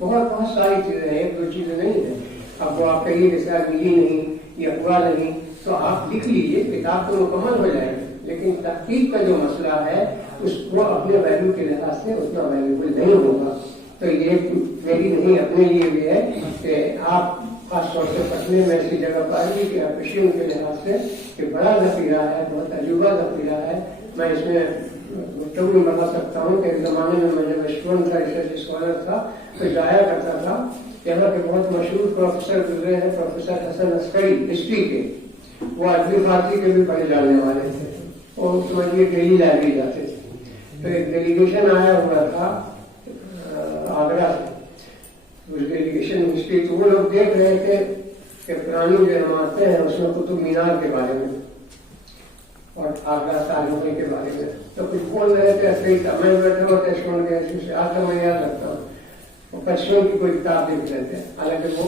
بہت ساری چیزیں ہیں، ایک دو چیزیں نہیں ہیں۔ اب وہ آپ کہیے کہ شاید ملی نہیں یا ہوا نہیں، تو آپ لکھ لیجیے، کتاب تو مکمل ہو جائے گی، لیکن تحقیق کا جو مسئلہ ہے اس کو اپنے ویلیو کے لحاظ سے اتنا ویلیبل نہیں ہوگا۔ تو یہ میری نہیں، اپنے لیے بھی ہے کہ آپ خاص طور سے پڑھنے میں ایسی جگہ پائیں کہ اپریشین کے لحاظ سے کہ بڑا ذخیرہ ہے، بہت تجربہ ذخیرہ ہے۔ میں اس میں گفتگو بتا سکتا ہوں کہ ایک زمانے میں جب اسٹوڈنٹ تھا، ریسرچ اسکالر تھا، تو جایا کرتا تھا، یہاں کے بہت مشہور پروفیسر گزرے ہیں، پروفیسر حسن عسکری ہسٹری کے، وہ عربی فارسی کے بھی پڑھے جانے والے تھے، اور سمجھیے ڈیلی لائبریری جاتے تھے۔ تو ایک ڈیلیگیشن آیا ہوا تھا آگرہ سے، اس ڈیلیگیشن ہسٹری، تو وہ لوگ دیکھ رہے تھے کہ پرانی جو عمارتیں ہیں اس میں قطب مینار کے بارے میں اور آگرہ تاج محل کے بارے میں تو کچھ بول رہے تھے، ایسے ہی میں بیٹھا ہوا تھا اسٹوڈنٹ کے ایسے سے، آج تک میں یاد رکھتا ہوں، وہ پچھلوں کی کوئی کتاب دیکھ رہے تھے، حالانکہ وہ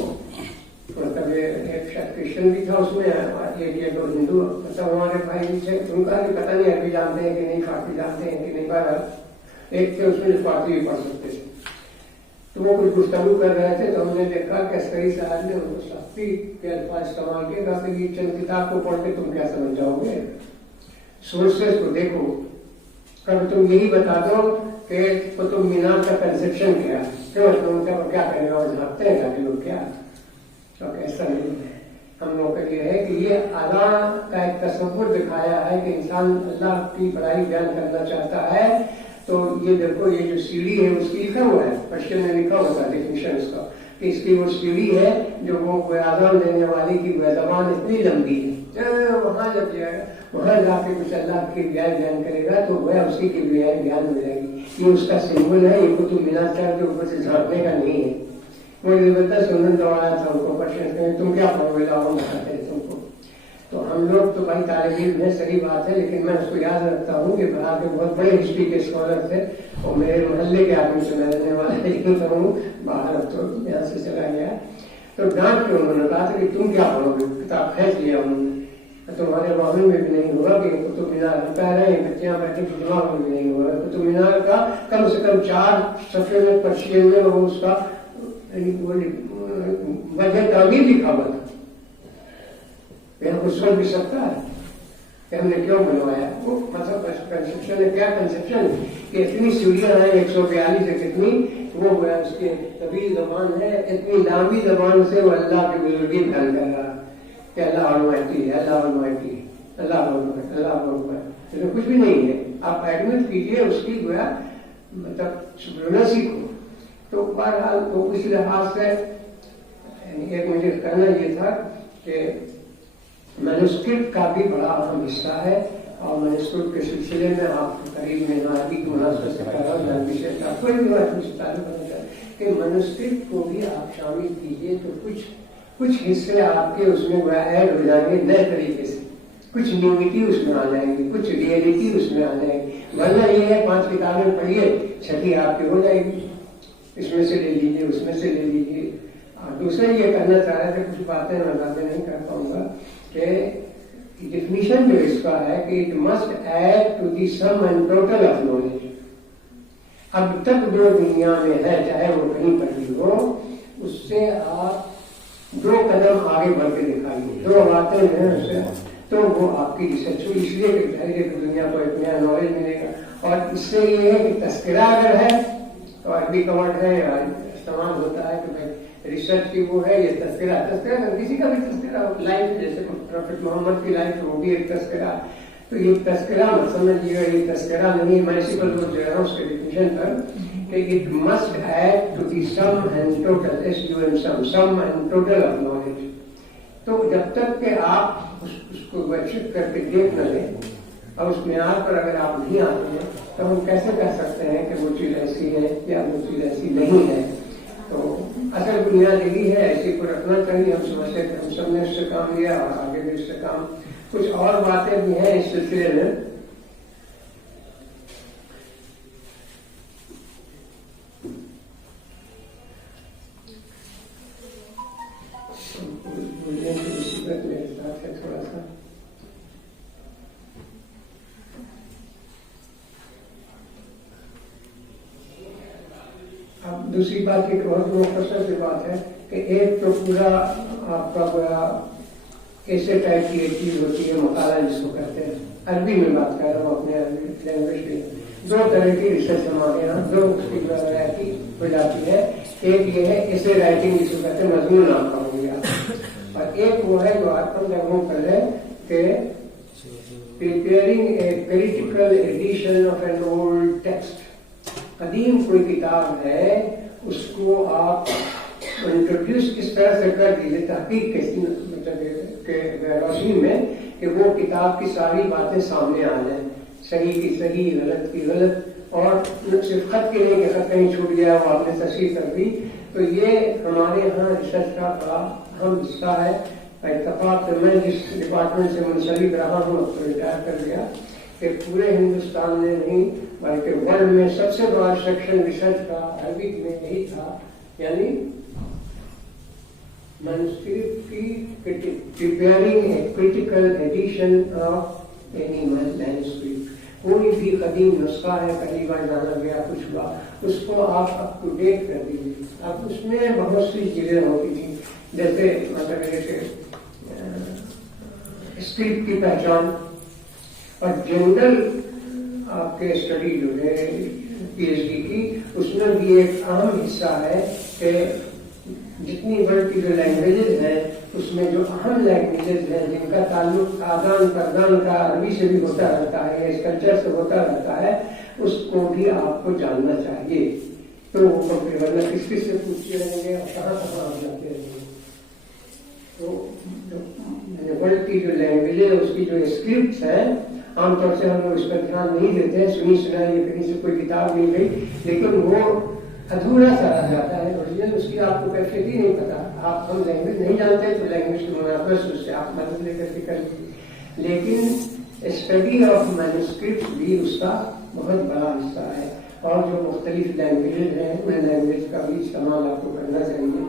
مطلب ایک شاید کرسچن بھی تھا اس میں، ایک دو ہندو، مطلب ہمارے بھائی بھی تھے، ان کا بھی پتہ نہیں عربی جانتے ہیں کہ نہیں، فارسی جانتے ہیں کہ نہیں، بہرحال ایک تھے اس میں جو فارسی بھی پڑھ سکتے تھے، تو وہ کچھ گفتگو کر رہے تھے، تو ہم نے دیکھا کہ عسکری صاحب نے ان کو سختی کے الفاظ استعمال کیے، کہا کہ یہ چند کتاب کو پڑھ کے تم کیا سمجھ جاؤ گے، سورسز کو دیکھو، کبھی تم یہی بتا دو کہ قطب مینار کا کنسپشن کیا ہے، کیوں کیا کہنے کا جھانکتے ہیں تاکہ لوگ کیا، تو ایسا نہیں ہے۔ ہم لوگ کا یہ ہے کہ یہ اللہ کا ایک تصور دکھایا ہے کہ انسان اللہ کی بڑائی بیان کرنا چاہتا ہے، تو یہ دیکھو یہ جو سیڑھی ہے اس کی لکھا ہوا ہے، پرشین میں لکھا ہوتا ہے ڈیفینیشن اس کا، کہ اس کی وہ سیڑھی ہے جو وہ آزان دینے والی کی زبان اتنی لمبی ہے، وہاں جب جائے گا وہاں جا کے کچھ اللہ کی بیان کرے گا تو وہ اسی کی بیان ہو جائے گی، یہ اس کا سمبل ہے، یہ قطب مینار چڑھ کے اوپر سے جھانکنے کا نہیں ہے۔ وہ زبردست سنن دوایا تھا ان کو، پرشین کہ تم کیا پڑھو گے، لاؤ بتاتے ہیں تم کو، تو ہم لوگ تو بھائی طالب علم ہے، صحیح بات ہے، لیکن میں اس کو یاد رکھتا ہوں کہ باہر کے بہت بڑے ہسٹری کے اسکالر تھے، اور میرے محلے کے آدمی سے میں رہنے والا لیکن کہوں باہر تو یہاں سے چلا گیا، تو ڈانٹ کے انہوں نے کہا تھا کہ تم کیا پڑھو گے، کتاب کھینچ لیا انہوں نے، تمہارے معاملے میں بھی نہیں ہوگا کہ قطب مینار ہم کہہ رہے ہیں، بچیاں بیٹھی تو دماغ میں بھی نہیں ہوگا، قطب مینار کا کم سے کم 4 صفحے میں پرشین میں وہ اس کا وجہ تعمیر لکھا ہوا تھا، یہاں کچھ سوچ بھی سکتا ہے کہ ہم نے کیوں بنوایا، وہ مطلب کنسپشن ہے، کیا کنسپشن کہ اتنی سیڑھیاں ہیں 142 ہے کتنی، وہ اس کی طویل زبان ہے، اتنی لمبی زبان سے وہ اللہ کی بزرگی بیان کر رہا ہے کہ اللہ علمائتی ہے، اللہ علمائتی ہے، اللہ علمائتی، اللہ علمائتی، لیکن کچھ بھی نہیں ہے، آپ ایڈمٹ کیجئے اس کی گویا مطلب سپریمیسی کو۔ تو بہرحال تو اس لحاظ سے ایک مجھے کہنا یہ تھا کہ مینوسکرپٹ کا بھی بڑا اہم حصہ ہے، اور مینوسکرپٹ کے سلسلے میں آپ قریب میں ناطقی کی مناسبت سے کہہ رہا ہوں، جانبی سے کوئی بھی بات نہیں تعلق ہے کہ مینوسکرپٹ کو بھی آپ شامل کیجئے تو کچھ حصے آپ کے اس میں ایڈ ہو جائیں گے نئے طریقے سے، کچھ نیوٹی اس میں آ جائے گی، کچھ ریئلٹی اس میں آ جائے گی، ورنہ یہ ہے 5 کتابیں پڑھیے، چھٹی آپ کی ہو جائے گی، اس میں سے لے لیجیے، اس میں سے لے لیجیے، دوسرا یہ کرنا چاہ رہے تھے، کچھ باتیں میں باتیں نہیں کر پاؤں گا، کہ ڈیفینیشن جو اس کا ہے کہ it must add to the sum and total of knowledge. اب تک جو دنیا میں ہے، چاہے وہ کہیں پر بھی ہو، اس سے آپ 2 قدم آگے بڑھ کے دکھائیے. 2 باتیں ہیں اس سے، تو وہ آپ کی ریسرچ ہو، اس لیے کہ دنیا کو ایک نیا نالج ملے گا. اور اس سے یہ ہے کہ تذکرہ اگر ہے تو عربی کا ورڈ ہے، استعمال ہوتا ہے کہ بھائی ریسرچ کی وہ ہے، یہ تذکرہ کسی کا بھی تذکرہ لائف، جیسے پروفیٹ محمد کی لائف وہ بھی ایک تذکرہ. تو یہ تذکرہ مت سمجھیے گا، یہ تذکرہ نہیں، میں اسی پر جو ہے اس کے ڈیفینیشن پر کہ it must add to the sum and total sum and total of knowledge. تو جب تک کہ آپ اس کو ویکشت کر کے دیکھ نہ لیں اور اس معیار پر اگر آپ نہیں آتے ہیں تو ہم کیسے کہہ سکتے ہیں کہ وہ چیز ایسی ہے یا وہ چیز ایسی نہیں ہے. تو اصل بنیاد یہی ہے، ایسی کو رکھنا چاہیے. ہم سمجھتے کہ ہم سب نے اس سے کام لیا اور آگے بھی اس سے کام. کچھ اور باتیں بھی ہیں اس سلسلے میں. تھوڑا سا اب دوسری بات کی بہت مختصر سی بات ہے کہ ایک تو پورا آپ کا ایسے ٹائپ کی ایک چیز ہوتی ہے مقالہ جس کو کہتے ہیں. عربی میں بات کر رہا ہوں، اپنے عربی لینگویج کی. 2 طرح کی ریسرچ ہمارے یہاں 2 اس کی ورائٹی ہو جاتی ہے. ایک یہ ہے ایسے رائٹنگ جس کو کہتے ہیں مضمون آپ کا ہو گیا، اور ایک وہ ہے جو آپ ہم جگہوں پر ہے کہ preparing a critical edition of an old text. قدیم کوئی کتاب ہے، اس کو آپ انٹروڈیوس اس طرح سے کر دیجیے تحقیق کے روشنی میں کہ وہ کتاب کی ساری باتیں سامنے آ جائیں، صحیح کی صحیح، غلط کی غلط. اور صرف خط کے لیے کہ خط کہیں چھوٹ گیا وہ آپ نے تصحیح کر دی. تو یہ ہمارے یہاں ریسرچ کا بڑا اہم حصہ ہے. اتفاق سے میں جس ڈپارٹمنٹ سے منسلک رہا ہوں اب تو ریٹائر کر گیا کہ پورے ہندوستان میں نہیں بلکہ ورلڈ میں سب سے بڑا سیکشن ریسرچ کا عربک میں یہی تھا، یعنی مینوسکرپٹ کی preparing a critical addition of any manuscript. کوئی بھی قدیم نسخہ ہے، پہلی بار جانا گیا کچھ ہوا، اس کو آپ اپ ٹو ڈیٹ کر دیجیے. اب اس میں بہت سی چیزیں ہوتی تھیں، جیسے مطلب کہ اسکرپٹ کی پہچان اور جنرل آپ کے اسٹڈی جو ہے پی ایچ ڈی کی، اس میں بھی ایک اہم حصہ ہے کہ جتنی ورلڈ کی جو لینگویجز ہیں اس میں جو اہم لینگویجز ہیں جن کا تعلق آدان پردان کا عربی سے بھی ہوتا رہتا ہے یا اس کلچر سے ہوتا رہتا ہے، اس کو بھی آپ کو جاننا چاہیے. تو ورنہ کس کس سے پوچھتے رہیں گے اور کہاں کہاں آپ جاتے رہیں گے. تو ورلڈ کی جو لینگویج ہے اس کی جو اسکرپٹس ہیں عام طور سے ہم لوگ اس پر دھیان نہیں دیتے ہیں، سنی سنائی یا کہیں سے کوئی کتاب مل گئی لیکن وہ ادھورا سا رہ جاتا ہے، اوریجنل اس کی آپ کو کیفیت ہی نہیں پتا. آپ ہم لینگویج نہیں جانتے تو لینگویج کی مناسبت اس سے آپ مدد لے کر کے کر لیجیے. لیکن اسٹڈی آف مینوسکرپٹ بھی اس کا بہت بڑا حصہ ہے، اور جو مختلف لینگویج ہیں ان لینگویج کا بھی استعمال آپ کو کرنا چاہیے.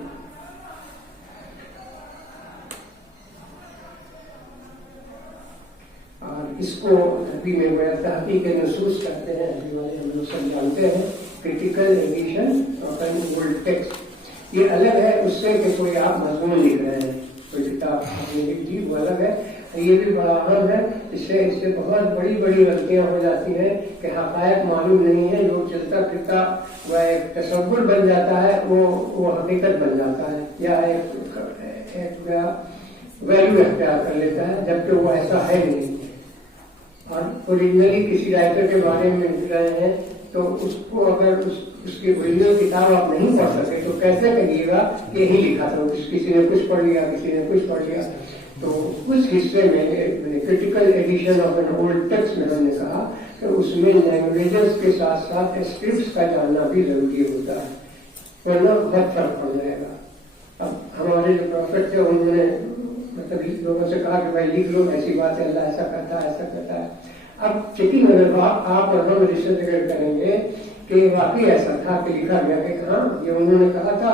اور اس کو عربی میں بڑا تحقیق نصوص کرتے ہیں، عربی والے ہم لوگ سب جانتے ہیں. Critical addition of an old text یہ الگ ہے اس سے کہ کوئی آپ مضمون لکھ رہے ہیں، کوئی کتاب آپ نے لکھ دی وہ الگ ہے. یہ بھی بڑا اہم ہے. اس سے بہت بڑی بڑی غلطیاں ہو جاتی ہیں کہ حقائق معلوم نہیں ہے، جو چلتا پھرتا وہ ایک تصور بن جاتا ہے، وہ حقیقت بن جاتا ہے یا ایک ویلیو اختیار کر لیتا ہے، جبکہ وہ ایسا ہے نہیں. اور اوریجنلی کسی رائٹر کے بارے میں لکھ رہے ہیں تو اس کو اگر اس کی اوریجنل کتاب آپ نہیں پڑھ سکے تو کیسے کہیے گا کہ یہی لکھا تھا، کسی نے کچھ پڑھ لیا کسی نے کچھ پڑھ لیا. تو اس حصے میں critical addition of an old text میں ہم نے کہا کہ اس میں لینگویجز کے ساتھ ساتھ اسکرپٹس کا جاننا بھی ضروری ہوتا ہے، ورنہ بہت فرق پڑ جائے گا. اب ہمارے جو پروفیٹ تھے انہوں نے مطلب لوگوں سے کہا کہ بھائی لکھ لو، ایسی بات ہے، اللہ ایسا کرتا ہے ایسا کرتا ہے. اب چیکنگ اگر آپ اور ہم ریسرچ اگر کریں گے کہ واقعی ایسا تھا کہ لکھا گیا کہ ہاں یہ انہوں نے کہا تھا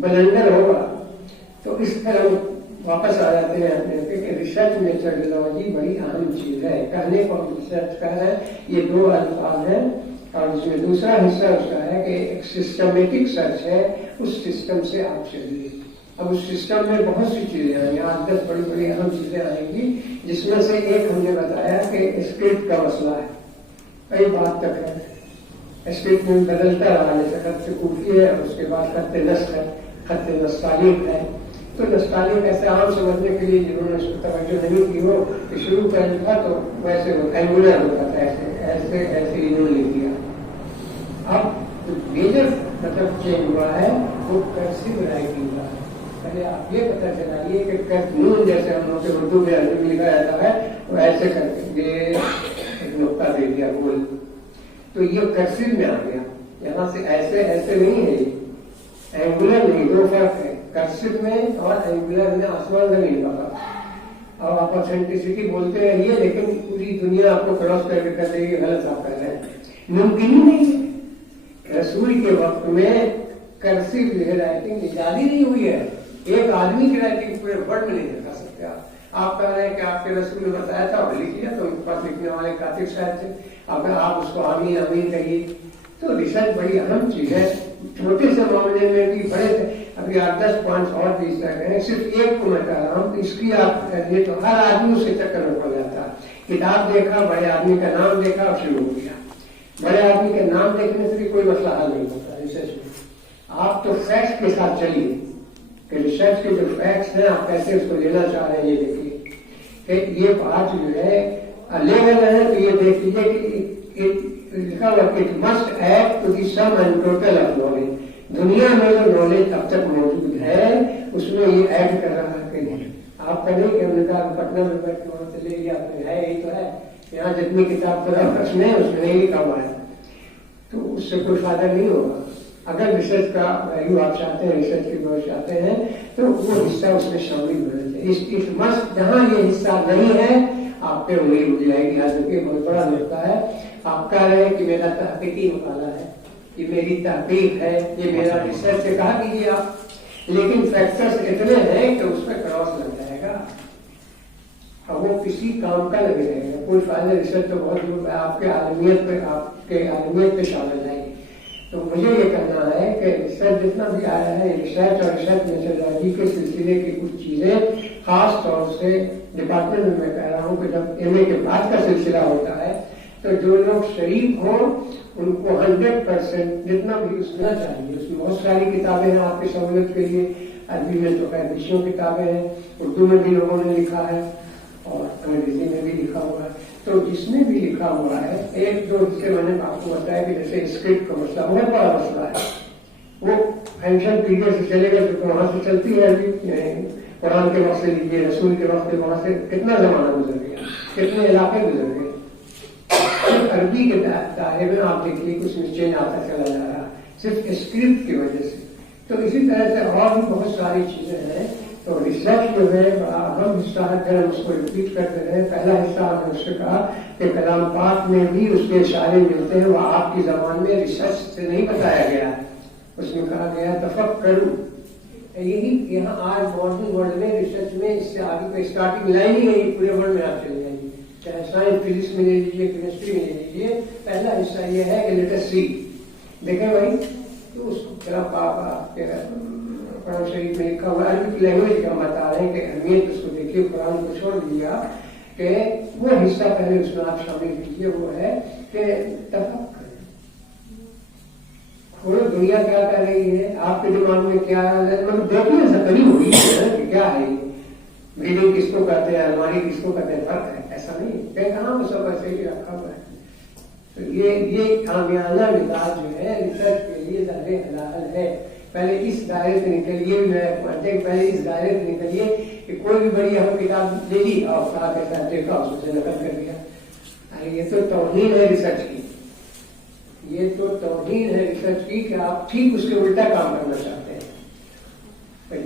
بلندر ہوگا تو اس طرح واپس آ جاتے ہیں اپنے کہ ریسرچ میتھڈولوجی بڑی اہم چیز ہے. کہنے کو ہم ریسرچ کر رہے ہیں, یہ دو الفاظ ہیں, اور اس میں دوسرا حصہ اس کا ہے کہ ایک سسٹمیٹک سرچ ہے, اس سسٹم سے آپ چلیے. اب اس سسٹم میں بہت سی چیزیں آئیں گی, 8-10 بڑی بڑی اہم چیزیں آئیں گی, جس میں سے ایک ہم نے بتایا کہ اسکرپٹ کا مسئلہ ہے. کئی بات تک ہے اسکرپٹ میں بدلتا رہا, جیسے خط کوفی ہے, اس کے بعد خط نسخ ہے, خط نستعلیق ہے. تو نستعلیق ایسے عام سمجھنے کے لیے جنہوں نے اس کو توجہ نہیں کی ہو کہ شروع کر تھا تو ویسے وہ اینگولر ہوتا تھا, ایسے انہوں نے کیا. اب میجر مطلب چینج ہوا ہے وہ کرسیو رائٹنگ کا ہے. پہلے آپ یہ پتہ چلائیے کہ نون جیسے ہم لوگ اردو میں لکھا جاتا ہے وہ ایسے کر کے ایک نقطہ دے دیا گول, تو یہ کرسیو میں آ گیا. یہاں سے ایسے ایسے نہیں ہے, اینگولر نہیں, دو فرق ہے کرسیو میں اور اینگولر میں, آسمان زمین کا. اب آپ اوتھینٹسٹی بولتے رہیے لیکن پوری دنیا آپ کو کراس کر کے کر دے گی غلط آپ کر رہے ہیں. ممکن ہی نہیں ہے. رسول کے وقت میں کرسیو رائٹنگ ایجاد ہی نہیں ہوئی ہے. ایک آدمی کی رائٹنگ پورے ورلڈ میں نہیں دکھا سکتے آپ کہہ رہے ہیں کہ آپ کے رسول نے بتایا تھا اور لکھ لیا, تو ان کے پاس لکھنے والے کاتب شاید تھے, اگر آپ اس کو آمین آمین کہیے. تو ریسرچ بڑی اہم چیز ہے. چھوٹے سے معاملے میں بھی بڑے سے ابھی 8-10 پوائنٹس اور بھی اس طرح ہیں, صرف ایک کو میں کہہ رہا ہوں, اس کی آپ کریے تو ہر آدمی اس کے چکر میں پڑ جاتا ہے. کتاب دیکھا, بڑے آدمی کا نام دیکھا اور شروع ہو گیا. بڑے آدمی کا نام دیکھنے سے بھی کوئی مسئلہ حل نہیں ہوتا ریسرچ میں. آپ تو فیکٹس کے ساتھ چلیے کہ ریسرچ کے جو فیکٹس ہیں آپ کیسے اس کو لینا چاہ رہے ہیں, یہ دیکھیے کہ یہ بات جو ہے لے رہے ہیں تو یہ دیکھ لیجیے کہ لکھا ہوا کہ it must add to the sum and total of knowledge. دنیا میں جو نالج اب تک موجود ہے اس میں یہ ایڈ کر رہا ہے کہ نہیں. آپ کا نہیں کہ ہم نے کہا پٹنہ میں بیٹھ کے وہاں سے لے لیا, ہے یہی تو ہے, یہاں جتنی کتاب اس میں نہیں لکھا ہوا ہے, تو اس سے کوئی فائدہ نہیں ہوگا. اگر ریسرچ کا ویلیو آپ چاہتے ہیں, ریسرچ کی بات چاہتے ہیں, تو وہ حصہ اس میں شامل ہونا چاہیے. اس مست جہاں یہ حصہ نہیں ہے آپ پہ انگلی اٹھ جائے گی. یاد رکھیے بہت بڑا نقطہ ہے. آپ کہہ رہے ہیں کہ میرا تحقیقی مطالعہ ہے, یہ میری تحقیق ہے, یہ میرا ریسرچ سے کہا کیجیے آپ, لیکن فیکٹرز اتنے ہیں کہ اس پہ کراس لگ جائے گا, اب وہ کسی کام کا نہیں رہے گا. کوئی فائدہ ریسرچ تو بہت دور ہے, آپ کے عالمیت پہ شامل ہے. تو مجھے یہ کہنا ہے کہ ریسرچ جتنا بھی آیا ہے, ریسرچ اور ریسرچ میتھڈولوجی کے سلسلے کی کچھ چیزیں خاص طور سے ڈپارٹمنٹ میں کہہ رہا ہوں کہ جب ایم اے کے بعد کا سلسلہ ہوتا ہے تو جو لوگ شریک ہوں ان کو 100% جتنا بھی اس میں چاہیے. اس میں بہت ساری کتابیں ہیں آپ کی سہولت کے لیے. عربی میں تو خیر بیسوں کتابیں ہیں, اردو میں بھی لوگوں نے لکھا ہے اور انگریزی میں بھی لکھا ہوا ہے. تو جس میں بھی لکھا ہوا ہے, ایک دو حصے میں نے آپ کو بتایا کہ جیسے اسکرپٹ کا مسئلہ بہت بڑا مسئلہ ہے, وہ اینشن پیریڈ سے چلے گا جو وہاں سے چلتی ہے. ابھی قرآن کے وقت سے لیجیے, رسول کے وقت سے, وہاں سے کتنا زمانہ گزر گیا, کتنے علاقے گزر گئے. عربی کے دائرے میں آپ دیکھیے کچھ چینج آتا چلا جا رہا صرف اسکرپٹ کی وجہ سے. تو اسی طرح سے اور بھی بہت ساری چیزیں ہیں. تو ریسرچ جو ہے بڑا اہم حصہ ہے. اگر ہم اس کو ریپیٹ کرتے رہے, پہلا حصہ ہم نے اس سے کہا کہ کلام پاک میں بھی اس کے اشارے ملتے ہیں, وہ آپ کی زبان میں ریسرچ سے نہیں بتایا گیا. اس میں کہا گیا تفکروا. یہی یہاں آج ماڈرن ورلڈ میں ریسرچ میں اس سے آگے پہ اسٹارٹنگ لائن ہی ہے, پورے ورلڈ میں آپ چلے جائیے, چاہے سائنس فزکس میں لے لیجیے, کیمسٹری میں لے لیجیے. پہلا حصہ یہ ہے کہ لیٹ اس سی. دیکھیں بھائی, تو اس کو قرآن شریف میں لکھا ہوا عربی کی لینگویج کا ہم بتا رہے ہیں کہ اہمیت اس کو دیکھیے. قرآن کو چھوڑ دیا کہ وہ حصہ پہلے اس میں آپ شامل کیجیے, وہ ہے کہ تفکر. دنیا کیا کہہ رہی ہے, آپ کے دماغ میں کیا ہے, مطلب دیکھنے سے قریب ہوئی ہے کہ کیا ہے یہ. بریڈنگ کس کو کہتے ہیں, الماری کس کو کہتے ہیں, فرق ہے. ایسا نہیں کہ کہاں وہ سب ایسے ہی رکھا ہوا ہے. تو یہ کامیابہ مزاج جو ہے ریسرچ کے لیے ظاہر حلال ہے. پہلے اس دائرے سے نکلیے, میں پہلے اس دائرے سے نکلیے کہ کوئی بھی بڑی اہم کتاب لے لی اور کہا کے ساتھ دیکھا, اس سے نقل کر دیا. یہ تو توہین ہے ریسرچ کی, یہ تو توہین ہے ریسرچ کی کہ آپ ٹھیک اس کے الٹا کام کرنا چاہتے ہیں.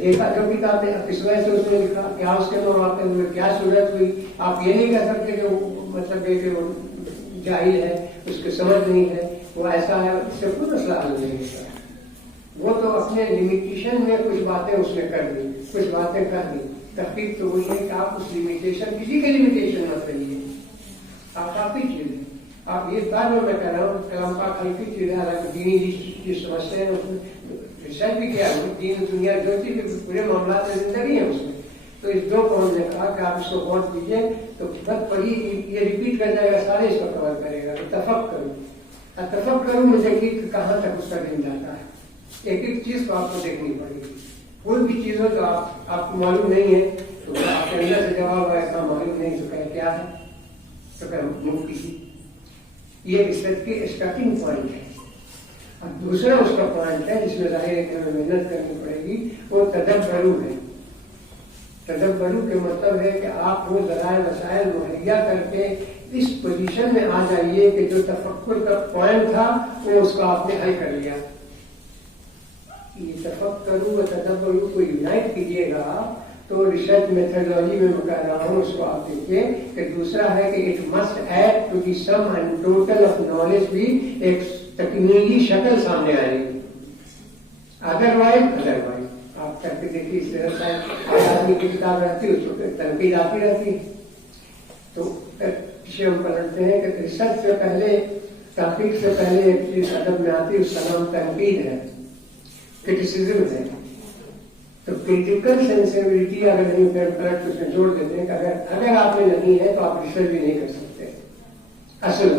دیکھا جو کتابیں کس وجہ سے اس نے لکھا, کیا اس کے مواقع ہوئے, کیا صورت ہوئی. آپ یہ نہیں کہہ سکتے کہ مطلب کہ وہ جاہل ہے, اس کی سمجھ نہیں ہے, وہ ایسا ہے, اس سے کوئی مسئلہ حل نہیں ہوتا. وہ تو اپنے لمیٹیشن میں کچھ باتیں اس نے کر دی، کچھ باتیں کر دی. تحقیق تو وہی ہے کہ آپ اس لمیٹیشن، کسی کی لمیٹیشن مت رہیے. آپ کافی چیز ہیں. آپ یہ بات میں کہہ رہا ہوں کلام پاک ہلکی چیز ہے، حالانکہ دینی چیز سمجھتے ہیں، اس میں ریسرچ بھی کیا ہے، دین دنیا جو چیز پورے معاملات میں زندگی ہے اس میں. تو اس دو کو ہم نے کہا کہ آپ اس کو غور کیجیے تو بس پڑھی یہ ریپیٹ کر جائے گا، سارے اس کو کور کرے گا. اتفق کروں مجھے کہ کہاں تک اس کا دن جاتا ہے. ایک ایک چیز کو آپ کو دیکھنی پڑے گی. کوئی بھی چیز ہو تو آپ کو معلوم نہیں ہے تو آپ کے اندر سے جواب آئے گا، معلوم نہیں تو کہ کیا ہے تو کہ مفتی کی. یہ ریسرچ کی اسٹارٹنگ پوائنٹ ہے. اب دوسرا اس کا پوائنٹ ہے جس میں ظاہر ہے کہ ہمیں محنت کرنی پڑے گی، وہ تدبرو ہے. تدبرو کے مطلب ہے کہ آپ وہ ذرائع وسائل مہیا کر کے اس پوزیشن میں آ جائیے کہ جو تفکر کا پوائنٹ تھا وہ اس کا آپ نے حل کر لیا. یہ تفکرو و تدبرو کو یونائٹ کیجیے گا تو ریسرچ میتھڈولوجی میں کہہ رہا ہوں اس کو آپ دیکھیے کہ دوسرا ہے کہ it must add to the sum and total of knowledge بھی ایک تکنیکی شکل سامنے آئے گی. ادروائز آپ کر کے دیکھیے اس طرح آدمی کی کتاب رہتی ہے اس کو تنقید آتی رہتی ہے. تو پیچھے ہم پڑھتے ہیں کہ ریسرچ سے پہلے، تحقیق سے پہلے ایک چیز ادب میں آتی ہے، اس کا نام تنقید ہے، کرٹیسزم ہے. تو کریٹیکل سینسیبلٹی اگر نہیں کریکٹ اس میں جوڑ دیتے ہیں کہ اگر آپ میں نہیں ہے تو آپ ریسرچ بھی نہیں کر سکتے. اصل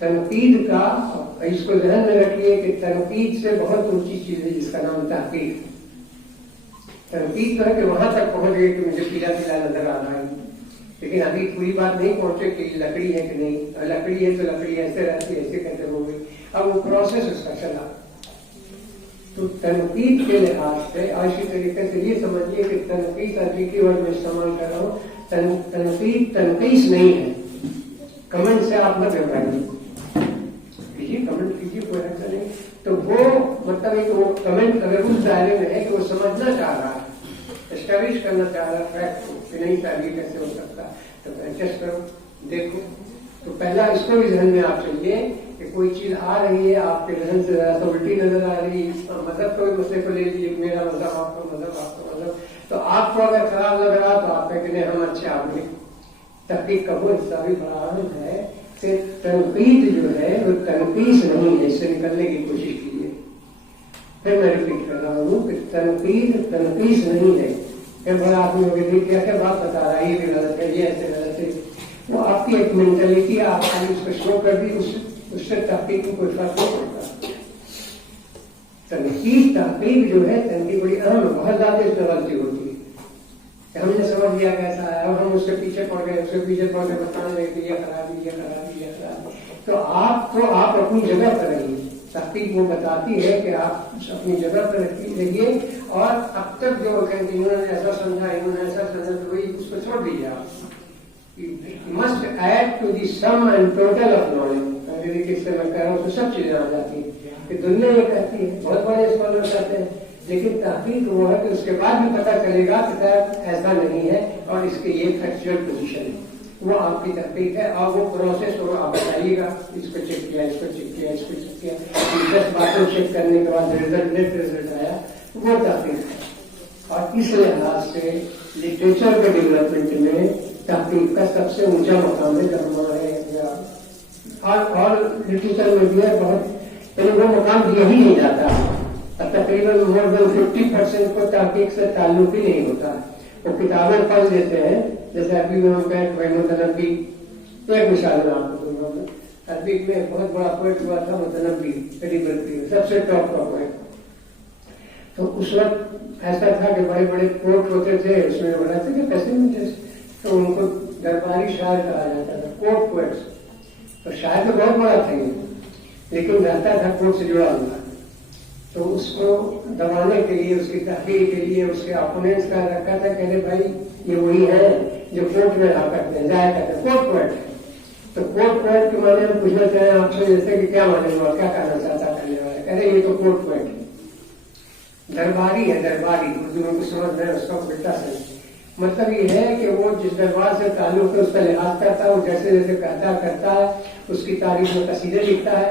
تنقید کا اس کو ذہن میں رکھیے کہ تنقید سے بہت اونچی چیز ہے جس کا نام تحقیق. تنقید تو ہے کہ وہاں تک پہنچ گئے کہ مجھے پیلا پیلا نظر آ رہا ہے، لیکن ابھی پوری بات نہیں پہنچے کہ یہ لکڑی ہے کہ نہیں. لکڑی ہے تو لکڑی ایسے رہتی ہے، ایسے کیسے ہو گئی. اب وہ پروسیس اس کا چلا. تو تنقید کے لحاظ سے اسی طریقے سے یہ سمجھیے کہ تنقید عربی کی ورڈ میں استعمال کر رہا ہوں. تنقید تنقیص نہیں ہے. کمنٹ سے آپ نہ گھبرائیے، کمنٹ کیجیے، کوئی ایسا نہیں. تو وہ مطلب ہے کہ وہ کمنٹ اگر اس دائرے میں ہے کہ وہ سمجھنا چاہ رہا ہے، اسٹیبلش کرنا چاہ رہا ہے فیکٹ کو کہ نہیں تعلیم کیسے ہو سکتا ہے، تو ایڈجسٹ کرو، دیکھو. تو پہلا اس کو بھی ذہن میں آپ چاہیے کہ کوئی چیز آ رہی ہے آپ کے ذہن سے ذرا سا الٹی نظر آ رہی ہے، مذہب کو مسئلے کو لے لیجیے، میرا مذہب آپ کا مذہب آپ کا مذہب، تو آپ کو اگر خراب لگ رہا تو آپ کہتے ہیں ہم اچھے آدمی. تحقیق کا وہ حصہ بھی بڑا اہم ہے کہ تنقید جو ہے وہ تنقیص نہیں ہے. اس سے نکلنے کی کوشش کیجیے. پھر میں ریپیٹ کر رہا ہوں کہ تنقید تنقیص نہیں ہے. بڑا آدمی ہو گیا کیا کیا بات بتا رہا ہے، یہ بھی غلط ہے، یہ ایسے غلط ہے. وہ آپ کی ایک مینٹلٹی آپ نے اس کو شو کر دی، اس سے تحقیق میں کوئی فرق نہیں پڑتا. تحقیق جو ہے تنقید بڑی اہم ہے. بہت زیادہ اس میں غلطی ہوتی ہے کہ ہم نے سمجھ لیا کیسا ہے اور ہم اس کے پیچھے پڑ گئے، اس کے پیچھے پڑ گئے، بتانے لگے کہ یہ خرابی، یہ خرابی، یہ خرابی. تو آپ اپنی جگہ پر رہیے. تحقیق وہ بتاتی ہے کہ آپ اپنی جگہ پر رہیے اور اب تک جو انہوں نے ایسا سمجھا، انہوں نے ایسا سمجھا، تو وہی اس کو چھوڑ دیجیے. آپ must add to the sum and total of knowledge. انگریزی سے میں کہہ رہا ہوں تو سب چیزیں آ جاتی ہیں کہ دنیا یہ کہتی ہے، بہت بڑے اسکالر کہتے ہیں، لیکن تحقیق وہ ہے کہ اس کے بعد بھی پتہ چلے گا کہ ایسا نہیں ہے اور اس کے یہ فیکچوئل پوزیشن ہے. وہ آپ کی تحقیق ہے اور وہ پروسیس وہ آپ بتائیے گا، اس کو چیک کیا، اس کو چیک کیا، اس کو چیک کیا. 10 باتوں چیک کرنے کے بعد رزلٹ آیا، وہ تحقیق ہے. اور اس لحاظ سے لٹریچر کے ڈیولپمنٹ میں تحقیق کا سب سے اونچا مقام ہے. جب ہمارے اور لٹریچر میں بھی ہے بہت، یعنی وہ مقام دیا ہی نہیں جاتا. تقریباً مور دین 50% کو تحقیق سے تعلق ہی نہیں ہوتا. وہ کتابیں پڑھ لیتے ہیں، جیسے ابھی میں متنبی، ایک مثال میں آپ کو دوں گا. عربی میں بہت بڑا پوئٹ ہوا تھا متنبی، سب سے ٹاپ کا پوئٹ. تو اس وقت ایسا تھا کہ بڑے بڑے کوٹ ہوتے تھے، اس میں بناتے تھے پیسے میں، تو ان کو درباری شاعر کہا جاتا تھا، کوٹ پوئٹس. تو شاعر تو بہت بڑا تھا یہ، لیکن رہتا تھا کوٹ سے جڑا ہوا. تو اس کو دبانے کے لیے، اس کی تحقیق کے لیے اس کے اپوننٹس کا رکھا تھا کہ بھائی یہ وہی ہے جو کوٹ میں رہا کرتے ہیں، ظاہر کرتے ہیں کوٹ پوائٹ ہے. تو کوٹ پوائٹ کے معنی ہم پوچھنا چاہیں آپ سے، جیسے کہ کیا مانے گا، کیا کہنا چاہتا کرنے والا، کہہ رہے یہ تو کوٹ پوائٹ ہے. درباری ہے، درباری اردو میں سمجھ رہے ہیں، اس کا بیٹا سے مطلب یہ ہے کہ وہ جس دربار سے تعلق ہے اس کا لحاظ کرتا ہے، وہ جیسے جیسے کہتا کرتا ہے، اس کی تاریخ میں قصیدے لکھتا ہے.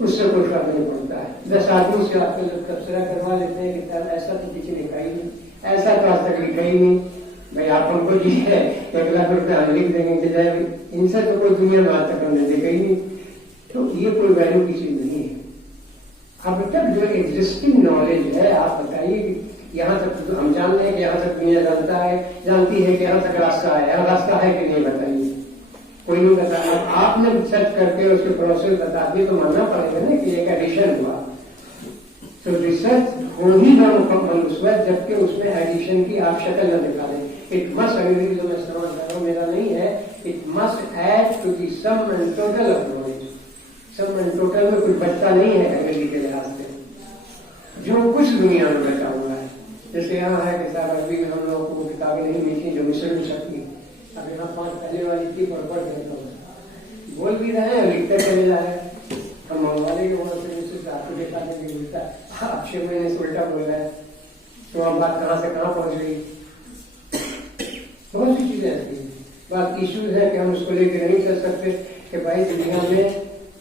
اس سے کوئی فرق نہیں پڑتا ہے۔ 10 آدمی سے آپ کو تبصرہ کروا لیتے ہیں کہ ایسا تو کسی نے کہا ہی نہیں، ایسا تو آج تک لکھا ہی نہیں، بھائی آپ ہم کو جی ہے 1 لاکھ روپے ہم لکھ دیں گے کہ جائے، ان سے تو کوئی دنیا میں آج تک ہم نے دیکھا ہی نہیں، تو یہ کوئی ویلیو کی چیز نہیں ہے۔ اب تک جو ایگزسٹنگ نالج ہے آپ بتائیے کہ یہاں تک ہم جان رہے ہیں کہ یہاں تک دنیا جانتی ہے کہ یہاں تک راستہ ہے، یہاں راستہ ہے کہ نہیں بتائیے، کوئی نہیں بتایا۔ آپ نے سرچ کر کے اس کے پروسیس بتا دیے تو ماننا پڑے گا نا کہ ایک ایڈیشن ہوا، تو ریسرچ ہو ہی نہ مکمل اس وقت جبکہ اس میں ایڈیشن کی آپ شکل نہ دکھا دیں۔ اٹ مسٹ، انگریزی جو میں استعمال کر رہا ہوں میرا نہیں ہے، it must add to the sum and total of knowledge. Sum and total میں کچھ بچتا نہیں ہے انگریزی کے لحاظ سے، جو کچھ دنیا میں بچا ہوا ہے۔ جیسے یہاں ہے کہ صاحب ابھی ہم لوگوں کو کتابیں نہیں ملتی جو مصر میں چھپی، اب یہاں 5 پہلے والی تھی پر پڑھ دیتا ہوں، بول بھی رہے ہیں لکھتے چلے جا رہے ہیں۔ ہم والے کے وہاں سے آپ کو دیکھا نہیں ملتا، آپ 6 مہینے سے الٹا بول رہا ہے، تو ہم بات کہاں سے کہاں پہنچ گئی۔ بہت سی چیزیں ایسی ہیں، بات ایشوز ہے کہ ہم اس کو لے کے نہیں چل سکتے کہ بھائی دنیا میں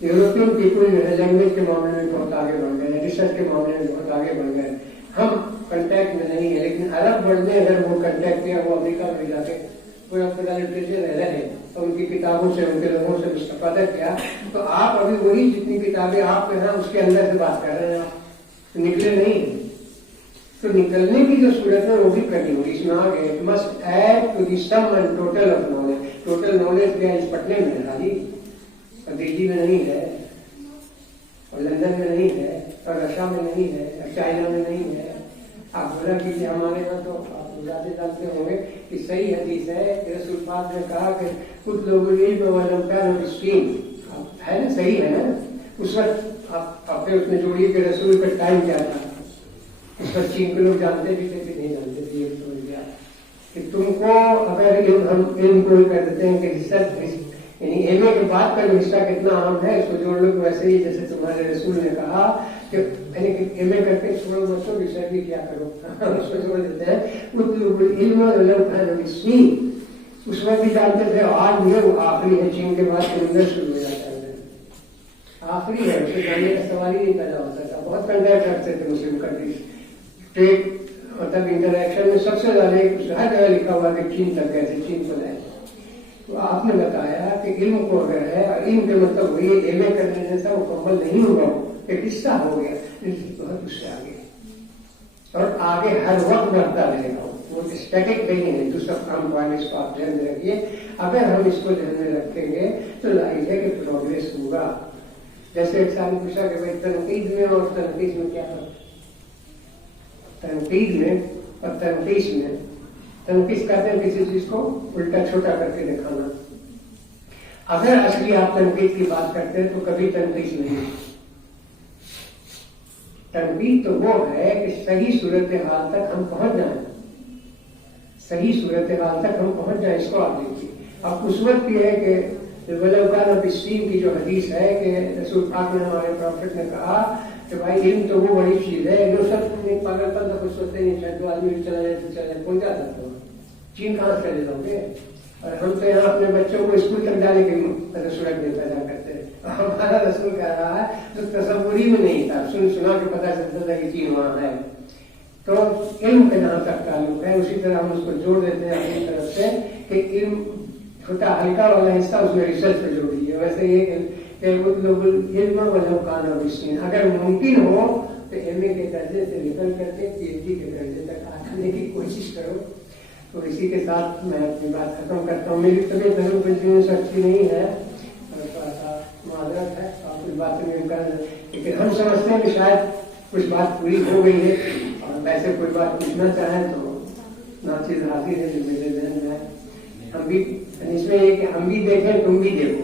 یورپین پیپل جو ہے لینگویج کے معاملے میں بہت آگے بڑھ گئے ہیں، ریسرچ کے معاملے میں بہت آگے بڑھ گئے ہیں، ہم کنٹیکٹ میں نہیں ہے، لیکن عرب ورلڈ نے اگر وہ کنٹیکٹ کیا وہ امریکہ میں جا کے پورا لٹریچر رہے اور ان کی کتابوں سے ان کے لوگوں سے استفادہ کیا، تو آپ ابھی وہی جتنی کتابیں آپ کے ہیں اس کے اندر سے بات کر رہے ہیں، آپ نکلے نہیں، تو نکلنے کی جو صورت ہے وہ بھی کرنی ہوگی۔ اس میں آگے must add to the sum and total of knowledge. Total knowledge کیا اس پٹنے میں ہے حاجی، اور دلی میں نہیں ہے، اور لندن میں نہیں ہے، اور رشیا میں نہیں ہے، اور چائنا میں نہیں ہے۔ آپ بولا کیجیے ہمارے یہاں تو آپ زیادہ جانتے ہوں گے کہ صحیح حدیث ہے کہ رسول پاک نے کہا کہ کچھ لوگوں ہے نا، صحیح ہے نا، اس وقت آپ نے اس میں جوڑیے کہ رسول کا ٹائم کیا تھا، اس وقت چین کے لوگ جانتے بھی تھے کہ نہیں جانتے تھے، یہ سمجھ گیا کہ تم کو اگر ہم علم کو کر دیتے ہیں کہ ریسرچ یعنی ایم اے کے بعد کا جو حصہ کتنا اہم ہے اس کو جوڑ لو، ویسے ہی جیسے تمہارے رسول نے کہا کہ ایم اے کر کے چھوڑو بچوں ریسرچ بھی کیا کرو، اس کو جوڑ دیتے ہیں علم اس وقت بھی جانتے تھے، آج یہ وہ آخری ہے، چین کے بعد سمندر شروع ہو جاتا ہے، آخری ہے، اسے جانے کا سوال ہی نہیں پیدا ہوتا تھا۔ بہت کنٹیکٹ رکھتے تھے مسلم کنٹریز، ٹریڈ مطلب انٹریکشن میں سب سے زیادہ ہر جگہ لکھا ہوا کہ چین تک گئے تھے، چین کو لائے۔ تو آپ نے بتایا کہ علم کو اگر ہے، اور علم کے مطلب وہی ایم اے کرنے جیسا مکمل نہیں ہوگا، ایک حصہ ہو گیا، بہت اس سے آگے اور آگے ہر وقت بڑھتا رہے گا، وہ اسٹیٹک نہیں ہے۔ دوسرا کام پوائنٹ اس کو آپ دھیان میں رکھیے، اگر ہم اس کو دھیان میں رکھیں گے تو ظاہر ہے کہ پروگریس ہوگا۔ جیسے ایک سال پوچھا کہ بھائی تنقید میں اور تنقید میں کیا فرق؟ تنقید میں اور تنقید میں، تنقید کہتے ہیں کسی چیز کو الٹا چھوٹا کر کے دکھانا، اگر اصلی آپ تنقید کی بات کرتے ہیں تو کبھی تنقید نہیں ہے۔ تنقید تو وہ ہے کہ صحیح صورتحال تک ہم پہنچ جائیں، صحیح صورتحال تک ہم پہنچ جائیں، اس کو آپ دیکھیے۔ اب اس وقت یہ ہے کہ ولوکان بسین کی جو حدیث ہے کہ رسول پاک نے ہمارے پروفٹ نے کہا کہ بھائی علم تو وہ بڑی چیز ہے، جو سب پاگل پن تو کچھ سوچتے نہیں، شاید 2 آدمی چلا جائے تو چلا جائے، کون جاتا تھا چین کہاں سے چلے جاؤ گے؟ اور ہم تو یہاں اپنے بچوں کو اسکول تک جانے کی صورت میں پیدا کرتے ہیں، ہمارا رسول کہہ رہا ہے تو تصوری میں نہیں تھا، سنا کے پتا چلتا تھا کہ چین وہاں ہے۔ تو علم کا جہاں تک تعلق ہے اسی طرح ہم اس کو جوڑ دیتے ہیں اپنی طرف سے کہ علم چھوٹا ہلکا والا حصہ اس میں ریسرچ پہ جوڑ دیجیے۔ ویسے یہ کہ علم ولوکان بسین اگر ممکن ہو تو ایم اے کے درجے سے نکل کر کے پی ایچ ڈی کے درجے تک آنے کی کوشش کرو۔ تو اسی کے ساتھ میں اپنی بات ختم کرتا ہوں۔ میری طبیعت ضرور کنٹینیو سے اچھی نہیں ہے، تھوڑا سا معذرت ہے، آپ کچھ باتیں میں کر، لیکن ہم سمجھتے ہیں کہ شاید کچھ بات پوری ہو گئی ہے، اور ویسے کوئی بات پوچھنا چاہیں تو ناچیز حاضر ہے جو میرے ذہن میں ہے۔ ہم بھی اس میں یہ کہ ہم بھی دیکھیں تم بھی دیکھو،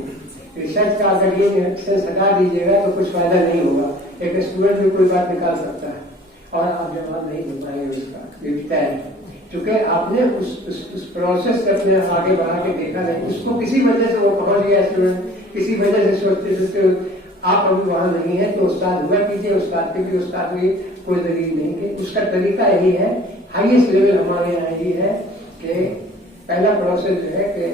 ریسرچ کا اگر یہ سینس ہٹا دیجیے گا تو کچھ فائدہ نہیں ہوگا۔ ایک اسٹوڈنٹ بھی کوئی بات نکال سکتا ہے اور آپ جواب نہیں دے پائیں گے اس کا، یہ بھی طے ہے، کیونکہ آپ نے اس پروسیس سے اپنے آگے بڑھا کے دیکھا نہیں، اس کو کسی وجہ سے وہ پہنچ گیا اسٹوڈنٹ، کسی وجہ سے سوچتے آپ ابھی وہاں نہیں ہے تو استاد ہوا کیجیے، استاد کے بھی استاد بھی کوئی ذریعہ نہیں کہ اس کا طریقہ یہی ہے، ہائیسٹ لیول ہمارے یہاں یہی ہے کہ پہلا پروسیس جو ہے کہ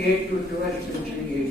8th to 12th century AD।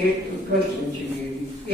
8th to 12th century AD।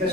10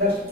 10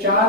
4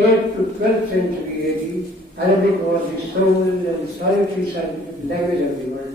8th to 12th century AD Arabic was the sole and solitary language of the world।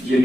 JD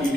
TT